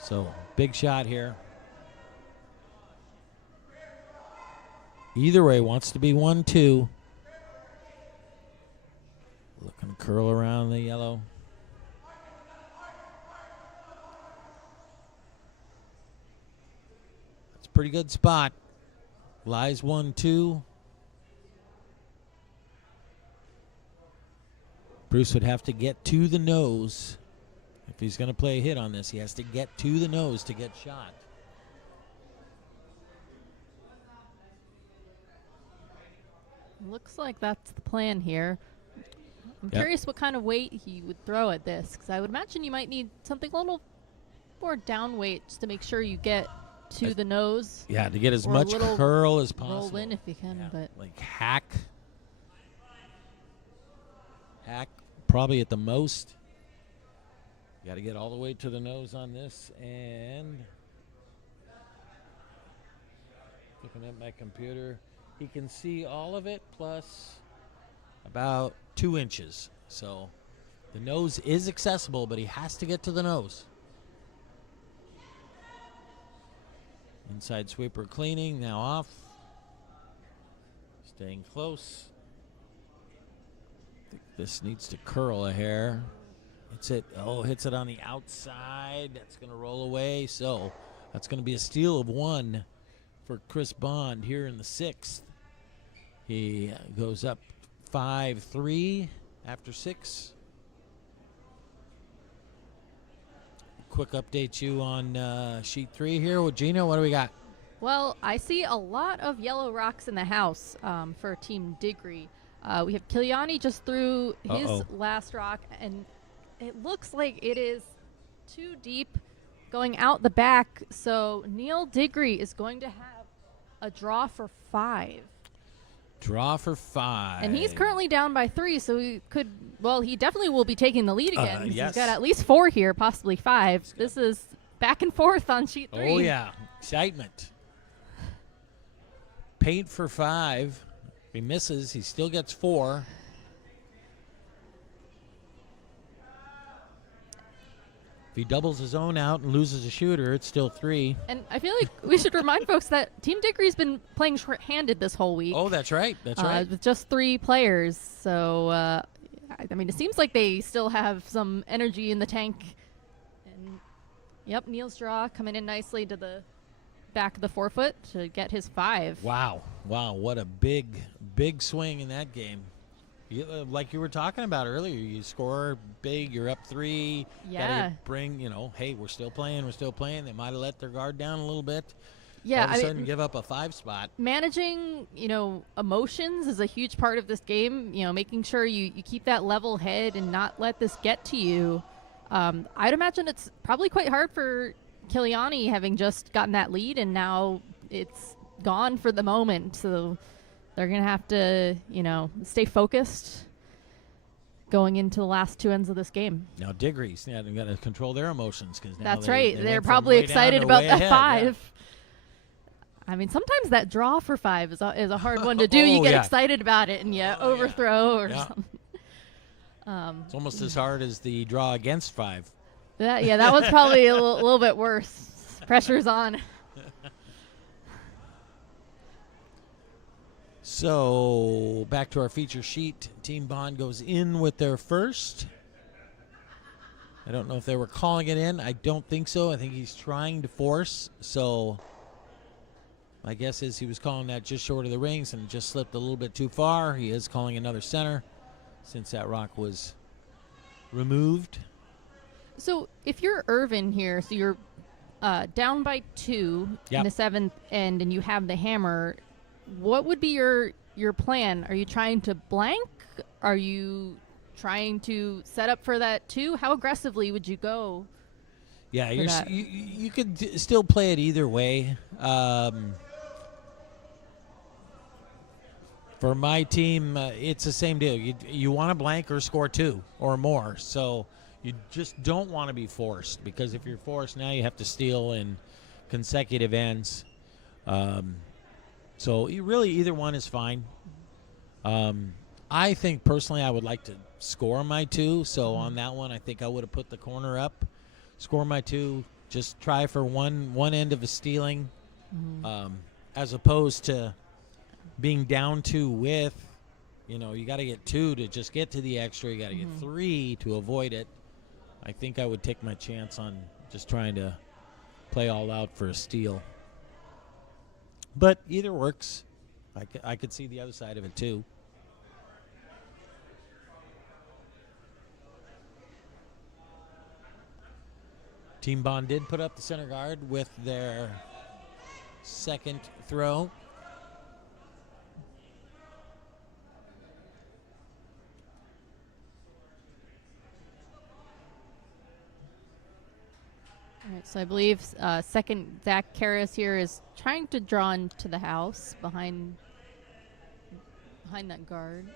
So, big shot here. Either way, wants to be 1-2. Looking to curl around the yellow. Pretty good spot. Lies 1-2. Bruce would have to get to the nose. If he's going to play a hit on this, he has to get to the nose to get shot. Looks like that's the plan here. I'm curious what kind of weight he would throw at this, because I would imagine you might need something a little more down weight just to make sure you get to the nose. Yeah, to get as much curl as possible. Roll in if you can, but like hack probably at the most. You got to get all the way to the nose on this, and looking at my computer, he can see all of it plus about 2 inches. So the nose is accessible, but he has to get to the nose. Inside sweeper cleaning, now off. Staying close. I think this needs to curl a hair. Hits it on the outside. That's going to roll away. So that's going to be a steal of 1 for Chris Bond here in the 6th. He goes up 5-3 after 6. quick update you on sheet 3 here with Gina. What do we got? Well, I see a lot of yellow rocks in the house for Team Diggory. We have Kiliani just threw his last rock, and it looks like it is too deep going out the back. So Neil Diggory is going to have a draw for 5. Draw for 5. And he's currently down by 3, so he definitely will be taking the lead again. Yes. He's got at least 4 here, possibly 5. This is back and forth on sheet 3. Oh, yeah. Excitement. Paint for 5. If he misses, he still gets 4. If he doubles his own out and loses a shooter, it's still 3. And I feel like we should remind folks that Team Diggory's been playing short-handed this whole week. Oh, that's right. That's right. With just 3 players. So, I mean, it seems like they still have some energy in the tank. And, yep, Neil's draw coming in nicely to the back of the forefoot to get his 5. Wow. What a big swing in that game. Like you were talking about earlier, you score big, you're up 3. Yeah. Gotta bring, hey, we're still playing. They might have let their guard down a little bit. Yeah, All of a sudden give up a 5 spot. Managing, emotions is a huge part of this game. Making sure you keep that level head and not let this get to you. I'd imagine it's probably quite hard for Kiliani having just gotten that lead, and now it's gone for the moment. So they're going to have to, stay focused going into the last 2 ends of this game. Now Diggory's got to control their emotions. That's right. They're probably excited about that 5. Yeah. I mean, sometimes that draw for 5 is a hard one to do. You get excited about it and you overthrow or something. It's almost as hard as the draw against 5. That was probably a little bit worse. Pressure's on. So back to our feature sheet. Team Bond goes in with their first. I don't know if they were calling it in. I don't think so. I think he's trying to force. So my guess is he was calling that just short of the rings and just slipped a little bit too far. He is calling another center since that rock was removed. So if you're Irvin here, so you're down by 2 in the 7th end and you have the hammer, what would be your plan? Are you trying to blank? Are you trying to set up for that 2? How aggressively would you go? Yeah, you could still play it either way. For my team, it's the same deal. You want to blank or score 2 or more. So you just don't want to be forced, because if you're forced, now you have to steal in consecutive ends. So really either one is fine. I think personally I would like to score my 2. So on that one, I think I would have put the corner up, score my 2, just try for one end of a stealing, as opposed to being down 2 with, you got to get 2 to just get to the extra. You got to get 3 to avoid it. I think I would take my chance on just trying to play all out for a steal. But either works. I could see the other side of it too. Team Bond did put up the center guard with their second throw. All right, so I believe second Zach Karras here is trying to draw into the house behind that guard.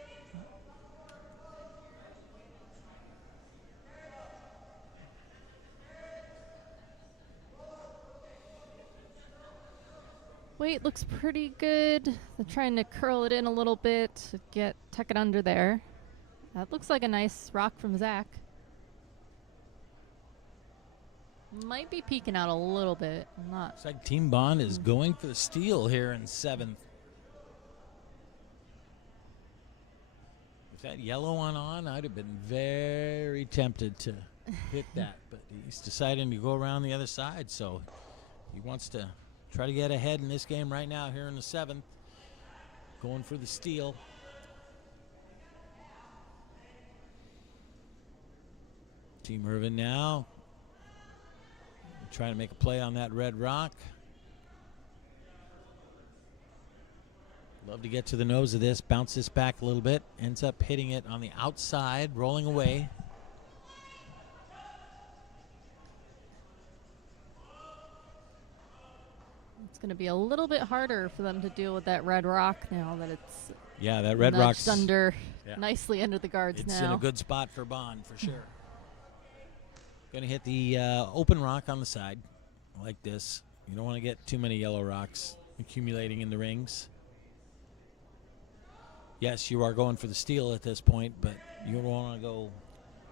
Weight looks pretty good. They're trying to curl it in a little bit to tuck it under there. That looks like a nice rock from Zach. Might be peeking out a little bit. I'm not. Looks like Team Bond is going for the steal here in 7th. If that yellow one on, I'd have been very tempted to hit that. But he's deciding to go around the other side, so he wants to try to get ahead in this game right now here in the 7th. Going for the steal. Team Irvin now Trying to make a play on that red rock. Love to get to the nose of this, bounce this back a little bit. Ends up hitting it on the outside, rolling away. It's going to be a little bit harder for them to deal with that red rock now that it's that red rock's nicely under the guards it's now. in a good spot for Bond, for sure. Going to hit the open rock on the side like this. You don't want to get too many yellow rocks accumulating in the rings. Yes, you are going for the steal at this point, but you don't want to go.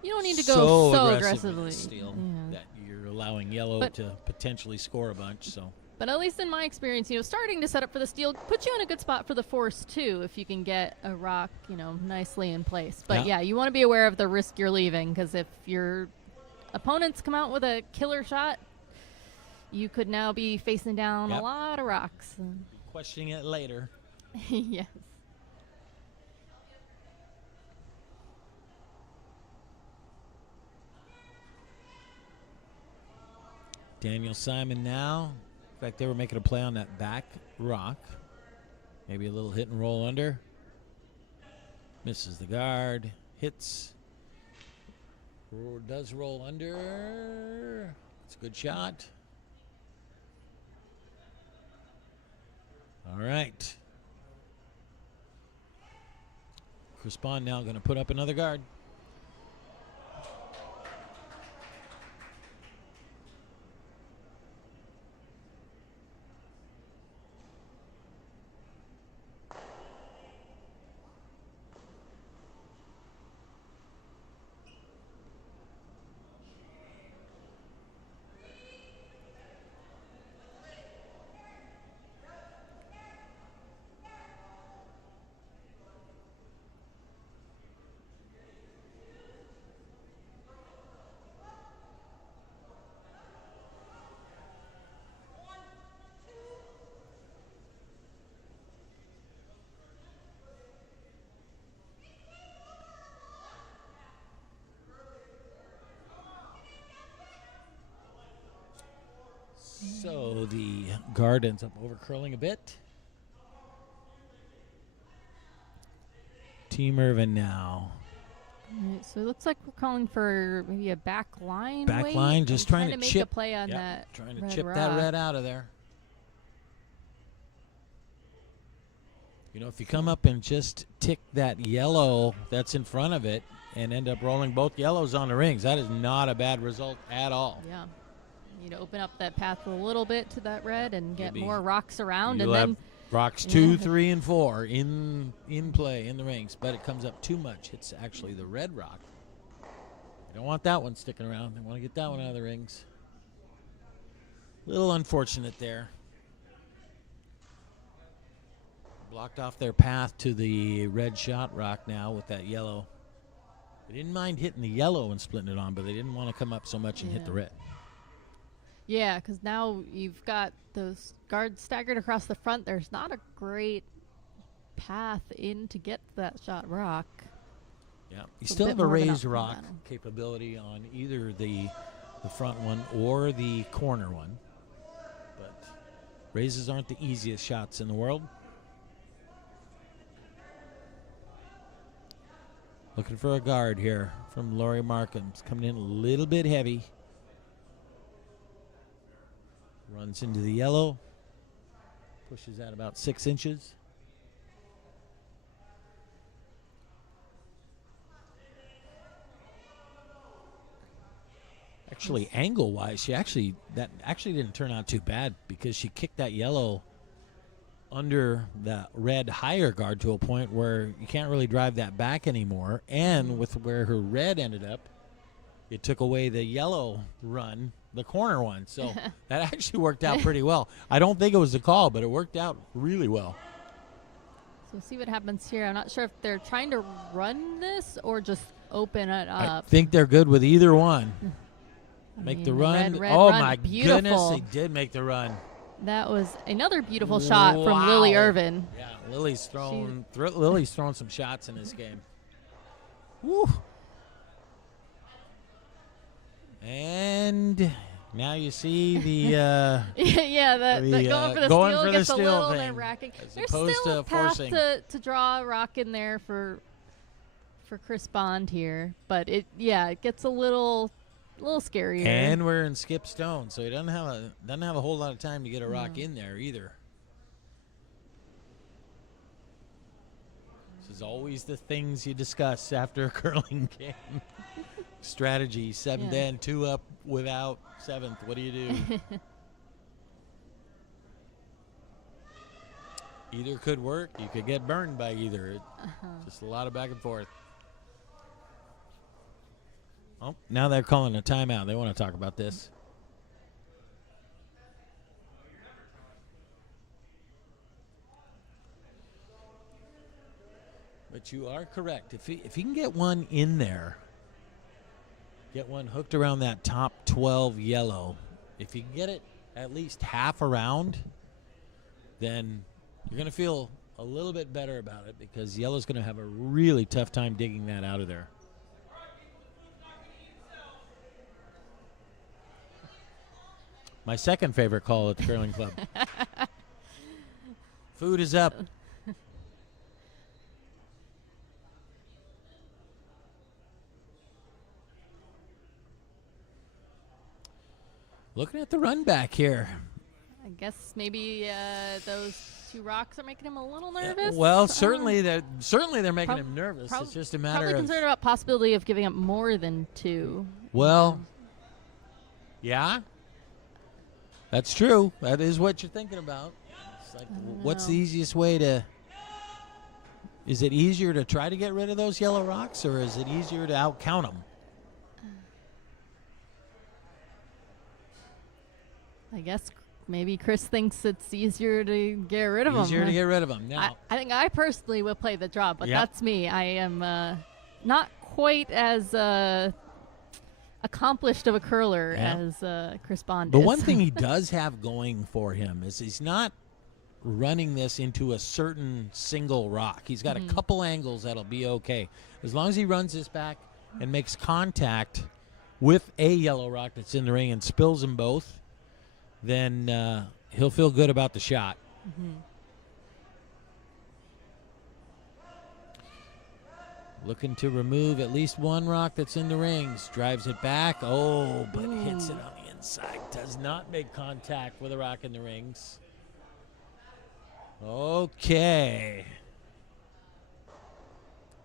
You don't need to go so aggressively aggressively. Steal that you're allowing yellow to potentially score a bunch. So. But at least in my experience, starting to set up for the steal puts you in a good spot for the force too, if you can get a rock, nicely in place. But yeah, you want to be aware of the risk you're leaving, because if your opponents come out with a killer shot, you could now be facing down a lot of rocks. Questioning it later. Yes. Daniel Simon now. In fact, they were making a play on that back rock. Maybe a little hit and roll under. Misses the guard. Hits. Does roll under. It's a good shot. All right. Chris Bond now going to put up another guard. So the guard ends up over-curling a bit. Team Irvin now. All right, so it looks like we're calling for maybe a back line. Back line, just trying to make chip. a play on that. Trying to chip that red out of there. If you come up and just tick that yellow that's in front of it and end up rolling both yellows on the rings, that is not a bad result at all. Yeah. You need to open up that path a little bit to that red and get more rocks around. You'll and have then rocks 2, 3, and 4 in play in the rings, but it comes up too much. It's actually the red rock. You don't want that one sticking around. You want to get that one out of the rings. Little unfortunate there. Blocked off their path to the red shot rock now with that yellow. They didn't mind hitting the yellow and splitting it on, but they didn't want to come up so much and hit the red. Yeah, because now you've got those guards staggered across the front. There's not a great path in to get that shot rock. Yeah, you still have a raised rock capability on either the front one or the corner one. But raises aren't the easiest shots in the world. Looking for a guard here from Laurie Markham. It's coming in a little bit heavy. Runs into the yellow. Pushes out about 6 inches. Actually, angle-wise, that actually didn't turn out too bad because she kicked that yellow under the red higher guard to a point where you can't really drive that back anymore. And with where her red ended up, it took away the yellow run, the corner one. So that actually worked out pretty well. I don't think it was a call, but it worked out really well. So we'll see what happens here. I'm not sure if they're trying to run this or just open it up. I think they're good with either one. Make the run. Red oh, run. my Beautiful. goodness, they did make the run. That was another beautiful shot from Lily Irvin. Yeah, Lily's throwing some shots in this game. Woo. And Now you see the yeah, the going for the gets steal a little thing, nerve-wracking. as There's opposed still to a path forcing. to draw a rock in there for Chris Bond here, but it gets a little scarier. And we're in skip stone, so he doesn't have a whole lot of time to get a rock in there either. This is always the things you discuss after a curling game. Strategy, 7 down, 2 up without 7th. What do you do? Either could work. You could get burned by either. Just a lot of back and forth. Oh, now they're calling a timeout. They want to talk about this. But you are correct. If he can get one in there, get one hooked around that top 12 yellow, if you can get it at least half around, then you're going to feel a little bit better about it, because yellow's going to have a really tough time digging that out of there. My second favorite call at the curling club. Food is up. Looking at the run back here. I guess maybe those 2 rocks are making him a little nervous. Well, certainly they're making him nervous. It's just a matter probably of concerned about possibility of giving up more than 2. Well, yeah, that's true. That is what you're thinking about. It's like, what's the easiest way to? Is it easier to try to get rid of those yellow rocks, or is it easier to outcount them? I guess maybe Chris thinks it's easier to get rid of them. Easier to get rid of them. Now, I think I personally will play the draw, but that's me. I am not quite as accomplished of a curler as Chris Bond the is. one thing he does have going for him is he's not running this into a certain single rock. He's got a couple angles that'll be okay. As long as he runs this back and makes contact with a yellow rock that's in the ring and spills them both, then he'll feel good about the shot. Looking to remove at least one rock that's in the rings. Drives it back. Oh, but hits it on the inside. Does not make contact with a rock in the rings. Okay.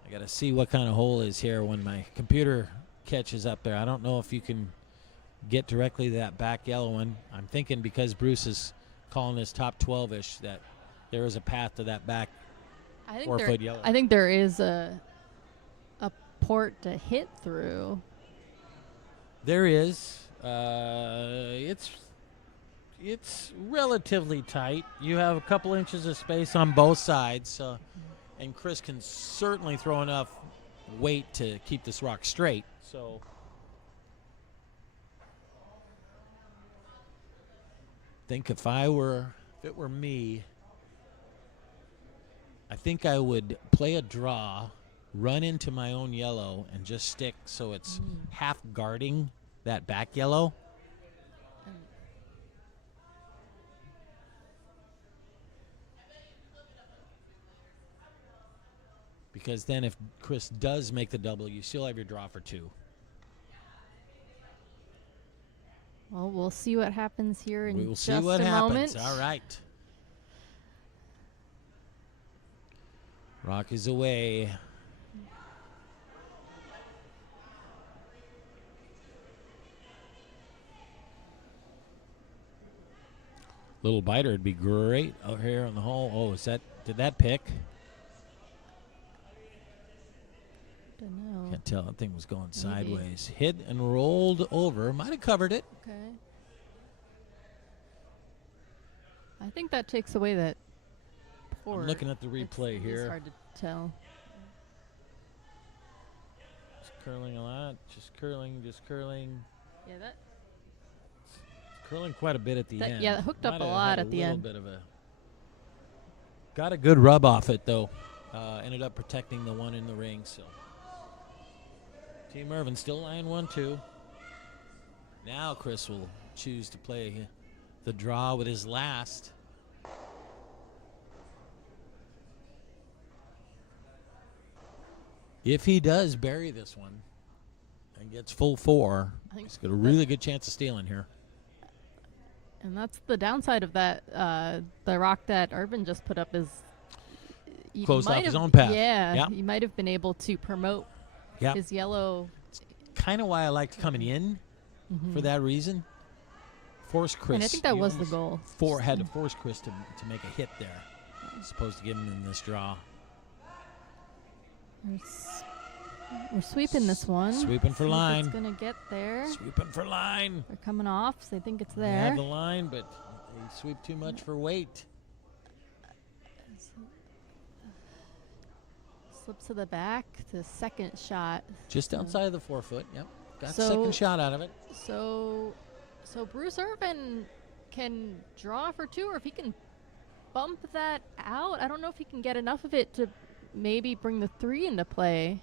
I got to see what kind of hole is here when my computer catches up there. I don't know if you can get directly to that back yellow one. I'm thinking because Bruce is calling this top 12-ish that there is a path to that back 4-foot yellow. I think there is a port to hit through. There is. It's relatively tight. You have a couple inches of space on both sides, and Chris can certainly throw enough weight to keep this rock straight. So think if it were me, I think I would play a draw, run into my own yellow, and just stick so it's half guarding that back yellow. Because then if Chris does make the double, you still have your draw for 2. Well, we'll see what happens here in We'll just see what a happens. moment. All right. Rock is away. Little biter would be great out here on the hole. Oh, did that pick? Don't know. Can't tell. That thing was going sideways. Hit and rolled over. Might have covered it. Okay. I think that takes away that port. I'm looking at the replay here. It's hard to tell. Just curling a lot. Just curling. Yeah, that. Curling quite a bit at the end. Yeah, it hooked up a lot at the end. Got a good rub off it though. Ended up protecting the one in the ring. So Team Irvin still lying 1-2. Now Chris will choose to play the draw with his last. If he does bury this one and gets full 4, he's got a really good chance of stealing here. And that's the downside of that. The rock that Urban just put up is closed off his own path. Yeah, yep. He might have been able to promote his yellow. Kind of why I liked coming in for that reason. Force Chris. And I think that was the goal. Had to force Chris to make a hit there, as opposed to give him in this draw. We're sweeping this one. Sweeping for line. It's going to get there. Sweeping for line. They're coming off, so they think it's there. They have the line, but they sweep too much for weight. Slips to the back to second shot. Just outside of the 4 foot. Yep. Got second shot out of it. So Bruce Irvin can draw for 2, or if he can bump that out. I don't know if he can get enough of it to maybe bring the 3 into play.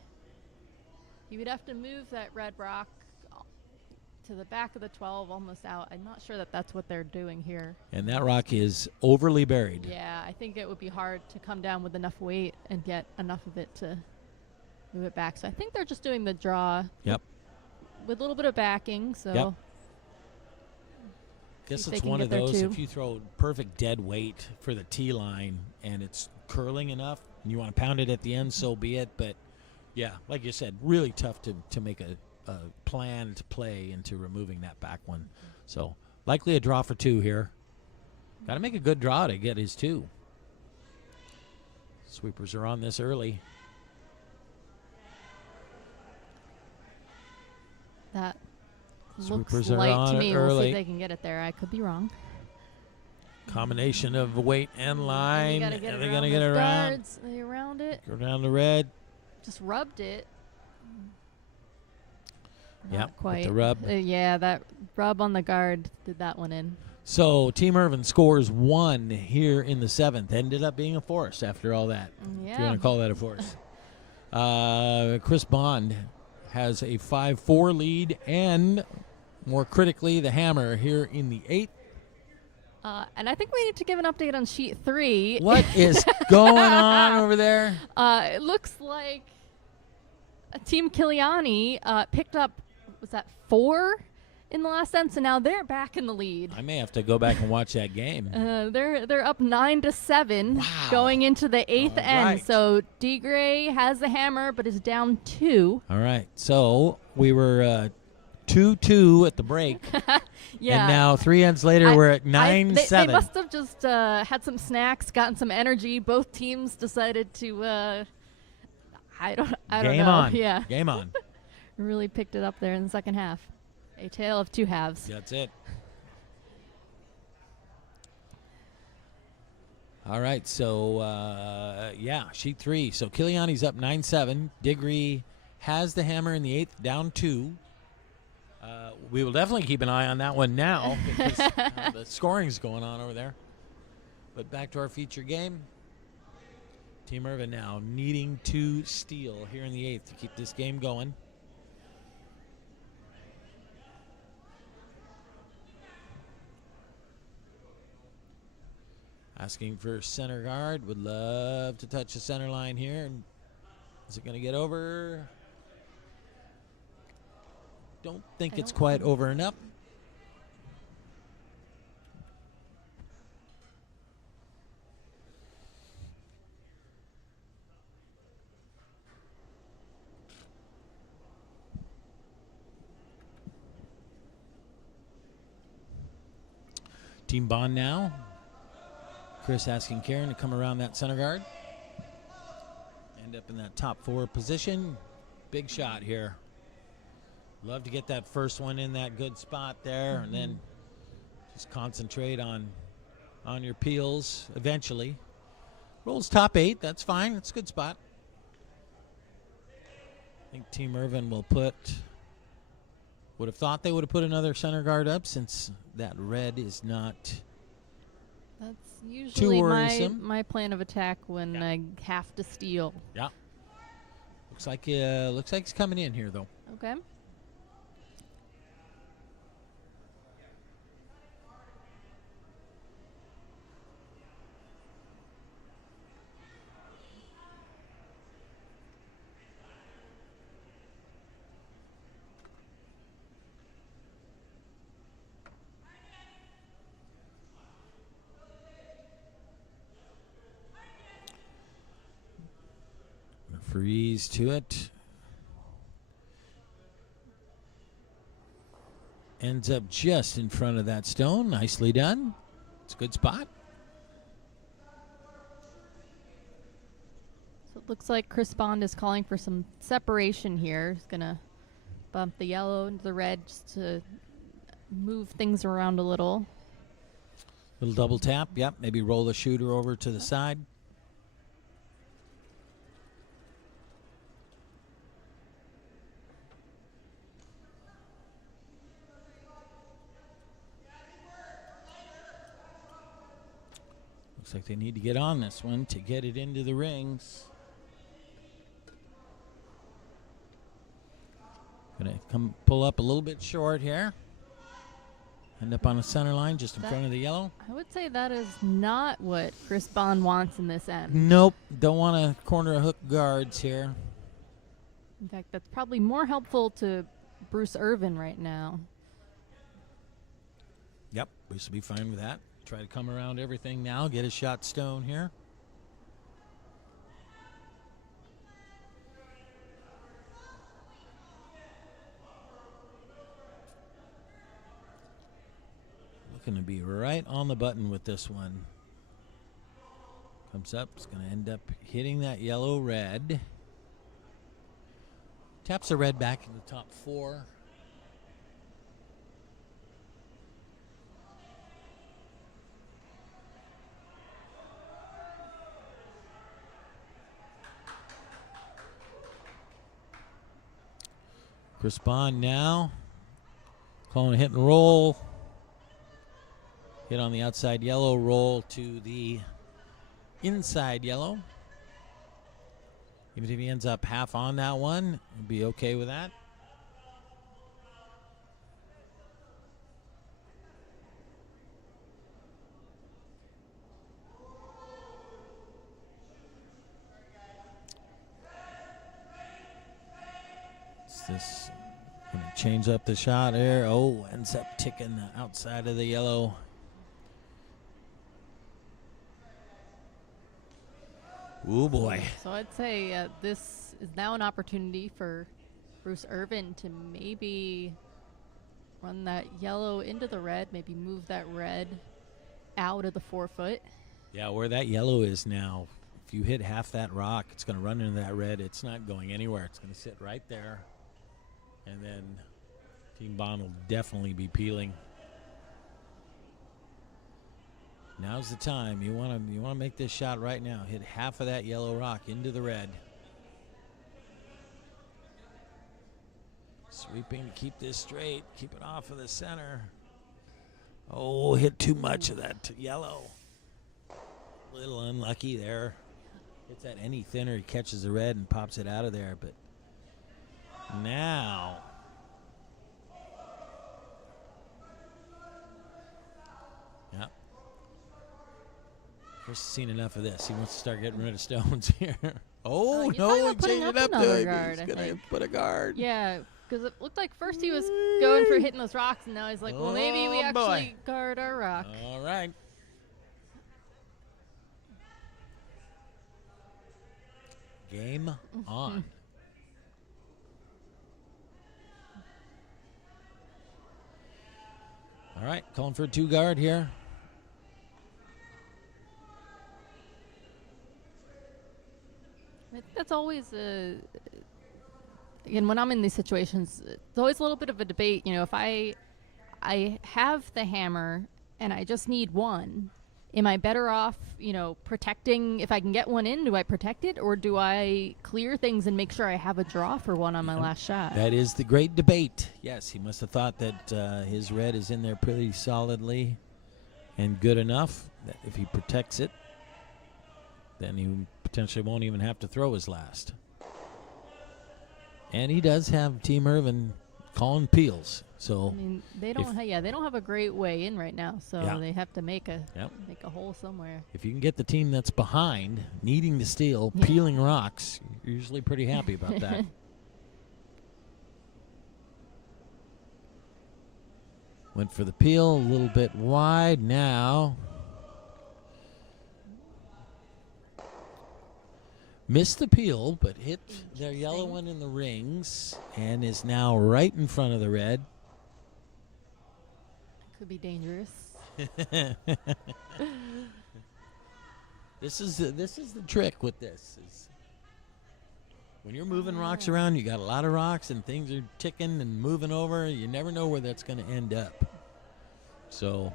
He would have to move that red rock to the back of the 12, almost out. I'm not sure that that's what they're doing here. And that rock is overly buried. Yeah, I think it would be hard to come down with enough weight and get enough of it to move it back. So I think they're just doing the draw. Yep. With a little bit of backing. So. Yep. Guess it's one of those, if you throw perfect dead weight for the tee line and it's curling enough and you want to pound it at the end, so be it. But yeah, like you said, really tough to make a planned play into removing that back one. So likely a draw for 2 here. Got to make a good draw to get his 2. Sweepers are on this early. That Sweepers looks are light on to me. early. We'll see if they can get it there. I could be wrong. Combination of weight and line. Are they going to get it around? Guards. Are they around it? Go down the red. Just rubbed it. Yep, quite. with the rub. Yeah, that rub on the guard did that one in. So Team Irvin scores 1 here in the 7th. Ended up being a force after all that. Yeah. If you want to call that a force. Chris Bond has a 5-4 lead, and more critically, the hammer here in the 8th. And I think we need to give an update on sheet 3. What is going on over there? It looks like Team Kiliani picked up, was that 4 in the last end? So now they're back in the lead. I may have to go back and watch that game. They're up 9-7 Wow. going into the 8th end. Right. So D. Gray has the hammer, but is down 2. All right. So we were 2-2 at the break. Yeah. And now 3 ends later, we're at 9-7. They must have just had some snacks, gotten some energy. Both teams decided to, I don't know. Game on. Yeah. Game on. Really picked it up there in the second half. A tale of 2 halves. That's it. All right, so, sheet 3. So Kiliani's up 9-7. Diggory has the hammer in the 8th, down 2. We will definitely keep an eye on that one now because the scoring's going on over there. But back to our feature game. Team Irvin now needing to steal here in the 8th to keep this game going. Asking for center guard. Would love to touch the center line here. Is it going to get over? Don't think it's quite over enough. Team Bond now. Chris asking Karen to come around that center guard. End up in that top 4 position. Big shot here. Love to get that first one in that good spot there, and then just concentrate on your peels eventually. Rolls top 8. That's fine. That's a good spot. I think Team Irvin will would have thought they would have put another center guard up since that red is not That's usually worrisome. my plan of attack when I have to steal. Yeah. Looks like he's coming in here though. Okay. Freeze to it. Ends up just in front of that stone. Nicely done. It's a good spot. So it looks like Chris Bond is calling for some separation here. He's going to bump the yellow into the red just to move things around a little. Little double tap. Yep. Maybe roll the shooter over to the side. Looks like they need to get on this one to get it into the rings. Gonna come pull up a little bit short here. End up on the center line just in front of the yellow. I would say that is not what Chris Bond wants in this end. Nope. Don't want to corner a hook guards here. In fact, that's probably more helpful to Bruce Irvin right now. Yep. We should be fine with that. Try to come around everything now. Get a shot stone here. Looking to be right on the button with this one. Comes up. It's going to end up hitting that yellow red. Taps the red back in the top four. Chris Bond now calling a hit and roll. Hit on the outside yellow, roll to the inside yellow. Even if he ends up half on that one, we'll be okay with that. This gonna change up the shot here. Oh, ends up ticking the outside of the yellow. Oh boy. So I'd say this is now an opportunity for Bruce Irvin to maybe run that yellow into the red, maybe move that red out of the 4 foot. Yeah, where that yellow is now, if you hit half that rock, it's going to run into that red. It's not going anywhere. It's going to sit right there. And then Team Bond will definitely be peeling. Now's the time. You want to make this shot right now. Hit half of that yellow rock into the red. Sweeping to keep this straight. Keep it off of the center. Oh, hit too much of that yellow. Little unlucky there. Hits that any thinner, he catches the red and pops it out of there. But now, yeah. Chris has seen enough of this. He wants to start getting rid of stones here. Oh, no, he changed it up to it. He's going to put a guard. Yeah, because it looked like first he was going for hitting those rocks, and now he's like, well, maybe we actually guard our rock. All right. Game on. All right, calling for a 2 guard here. That's always again, when I'm in these situations, it's always a little bit of a debate. You know, if I have the hammer and I just need one, am I better off, you know, protecting? If I can get one in, do I protect it, or do I clear things and make sure I have a draw for one on my last shot? That is the great debate. Yes, he must have thought that his red is in there pretty solidly and good enough that if he protects it, then he potentially won't even have to throw his last. And he does have Team Irvin calling peels. So I mean, they don't have a great way in right now, so they have to make a hole somewhere. If you can get the team that's behind, needing to steal, peeling rocks, you're usually pretty happy about that. Went for the peel, a little bit wide now. Missed the peel, but hit their yellow one in the rings and is now right in front of the red. Could be dangerous. This is the trick with this. Is when you're moving rocks around, you got a lot of rocks and things are ticking and moving over. You never know where that's going to end up. So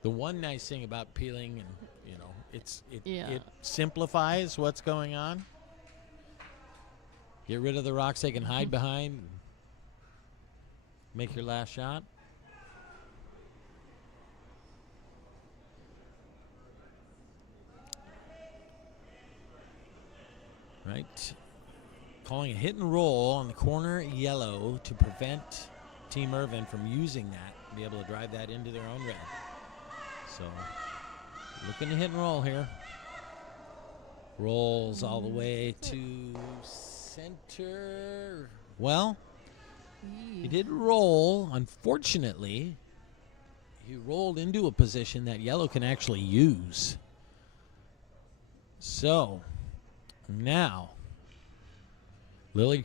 the one nice thing about peeling, and it simplifies what's going on. Get rid of the rocks they can hide behind. Make your last shot. Right. Calling a hit and roll on the corner yellow to prevent Team Irvin from using that, be able to drive that into their own red. So looking to hit and roll here. Rolls all the way to center. Well, he did roll. Unfortunately, he rolled into a position that yellow can actually use. So now Lily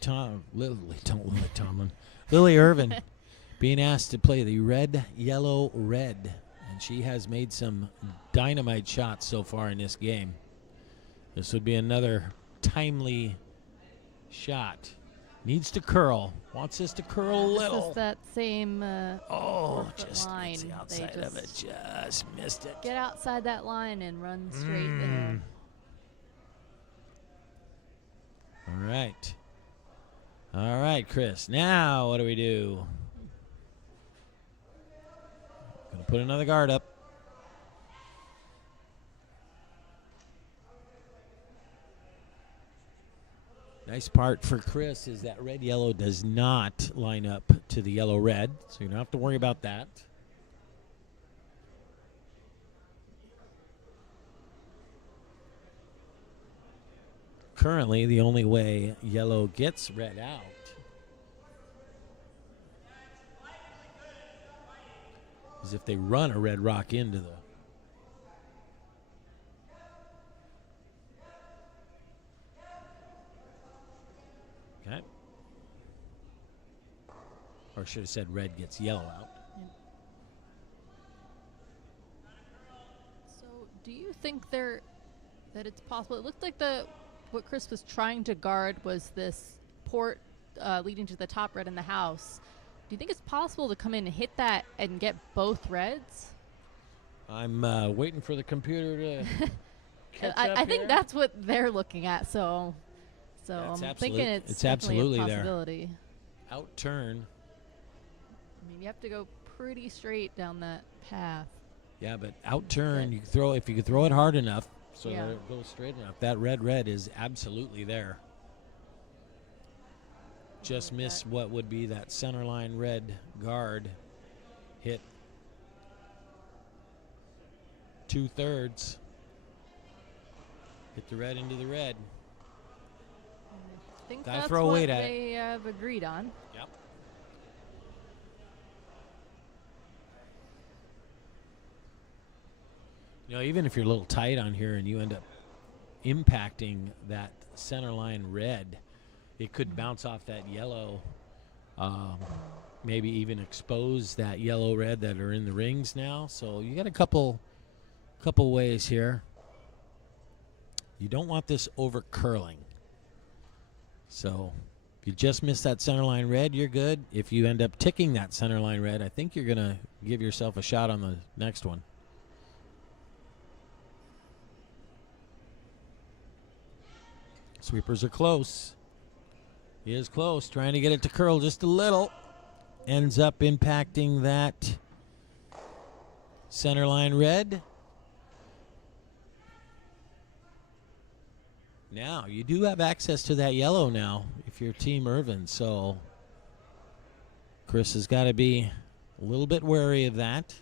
Irvin being asked to play the red, yellow, red. And she has made some dynamite shots so far in this game. This would be another timely shot. Needs to curl. Wants this to curl a little. This is that same just line. the outside of it. Just missed it. Get outside that line and run straight there. All right. All right, Chris. Now what do we do? Gonna put another guard up. Nice part for Chris is that red-yellow does not line up to the yellow-red, so you don't have to worry about that. Currently, the only way yellow gets red out is if they run a red rock into the or should have said red gets yellow out. So do you think that it's possible? It looked like what Chris was trying to guard was this port leading to the top red in the house. Do you think it's possible to come in and hit that and get both reds? I'm waiting for the computer to catch up I think that's what they're looking at. So I'm thinking it's absolutely a possibility. There. Out turn. I mean, you have to go pretty straight down that path. Yeah, but out turn, if you could throw it hard enough so that it goes straight enough, that red is absolutely there. Just miss what would be that center line red guard hit 2/3. Hit the red into the red. I think Gotta that's throw what weight at they have agreed on. Yep. You know, even if you're a little tight on here and you end up impacting that center line red, it could bounce off that yellow, maybe even expose that yellow red that are in the rings now. So you got a couple ways here. You don't want this over curling. So if you just miss that center line red, you're good. If you end up ticking that center line red, I think you're going to give yourself a shot on the next one. Sweepers are close. He is close, trying to get it to curl just a little. Ends up impacting that center line red. Now, you do have access to that yellow now if you're Team Irvin, so Chris has got to be a little bit wary of that.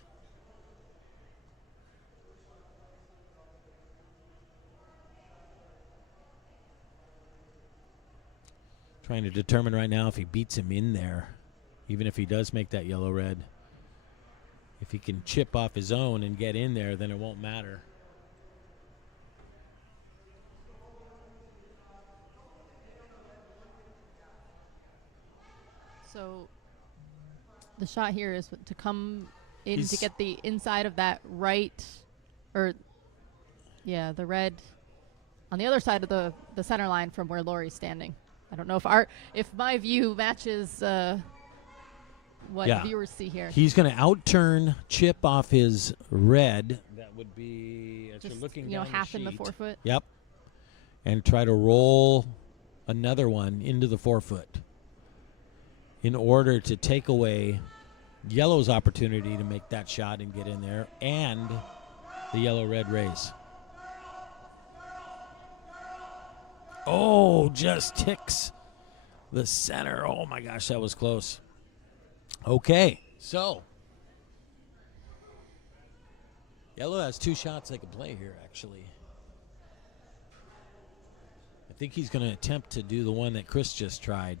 Trying to determine right now if he beats him in there, even if he does make that yellow-red. If he can chip off his own and get in there, then it won't matter. So the shot here is to come in He's- to get the inside of that right, or the red on the other side of the center line from where Lori's standing. I don't know if my view matches what Yeah. viewers see here. He's going to outturn chip off his red. That would be, as Just, you're looking you know, down half the in the sheet. forefoot. Yep. And try to roll another one into the forefoot in order to take away yellow's opportunity to make that shot and get in there, and the yellow-red raise. Oh, just ticks the center. Oh, my gosh, that was close. Okay, so yellow has 2 shots they can play here, actually. I think he's going to attempt to do the one that Chris just tried.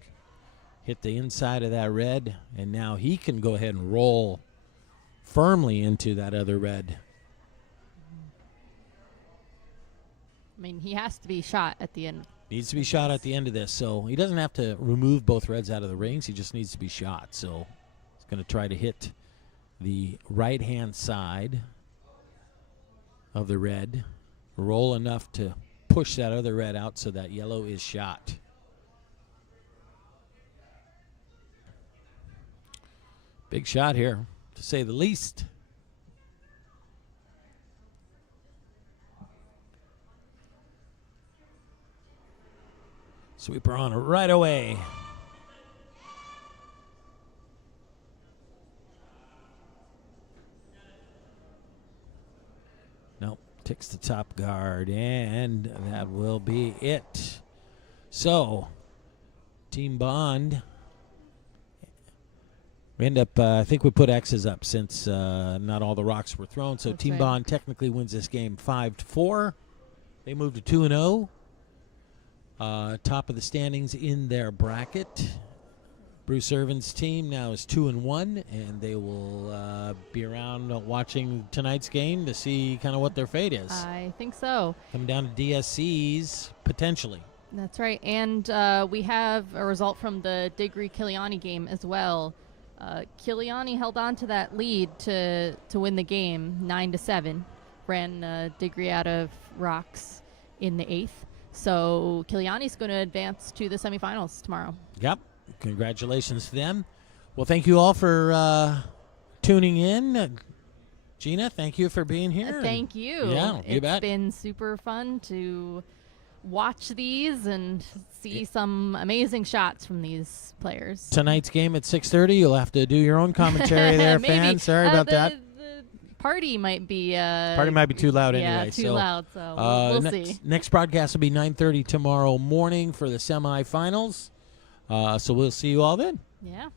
Hit the inside of that red, and now he can go ahead and roll firmly into that other red. I mean, he has to be shot at the end. Needs to be shot at the end of this, so he doesn't have to remove both reds out of the rings. He just needs to be shot. So he's going to try to hit the right-hand side of the red, roll enough to push that other red out so that yellow is shot. Big shot here, to say the least. Sweeper on right away. Nope, ticks the top guard, and that will be it. So, Team Bond. We end up, I think we put X's up since not all the rocks were thrown. So That's Team right. Bond technically wins this game 5-4. They move to 2-0. Top of the standings in their bracket. Bruce Irvin's team now is 2-1, and they will be around watching tonight's game to see kind of what their fate is. I think so. Coming down to DSCs, potentially. That's right. And we have a result from the Digri-Kiliani game as well. Kiliani held on to that lead to win the game 9-7. Ran Digri out of rocks in the 8th. So Kiliani's going to advance to the semifinals tomorrow. Yep. Congratulations to them. Well, thank you all for tuning in. Gina, thank you for being here. Thank you. Yeah, you bet. It's been super fun to watch these and see some amazing shots from these players. Tonight's game at 6:30. You'll have to do your own commentary there, Maybe. fans. Sorry about that. The party might be Too loud yeah, anyway. too so, loud. So we'll see. Next broadcast will be 9:30 tomorrow morning for the semifinals. So we'll see you all then. Yeah.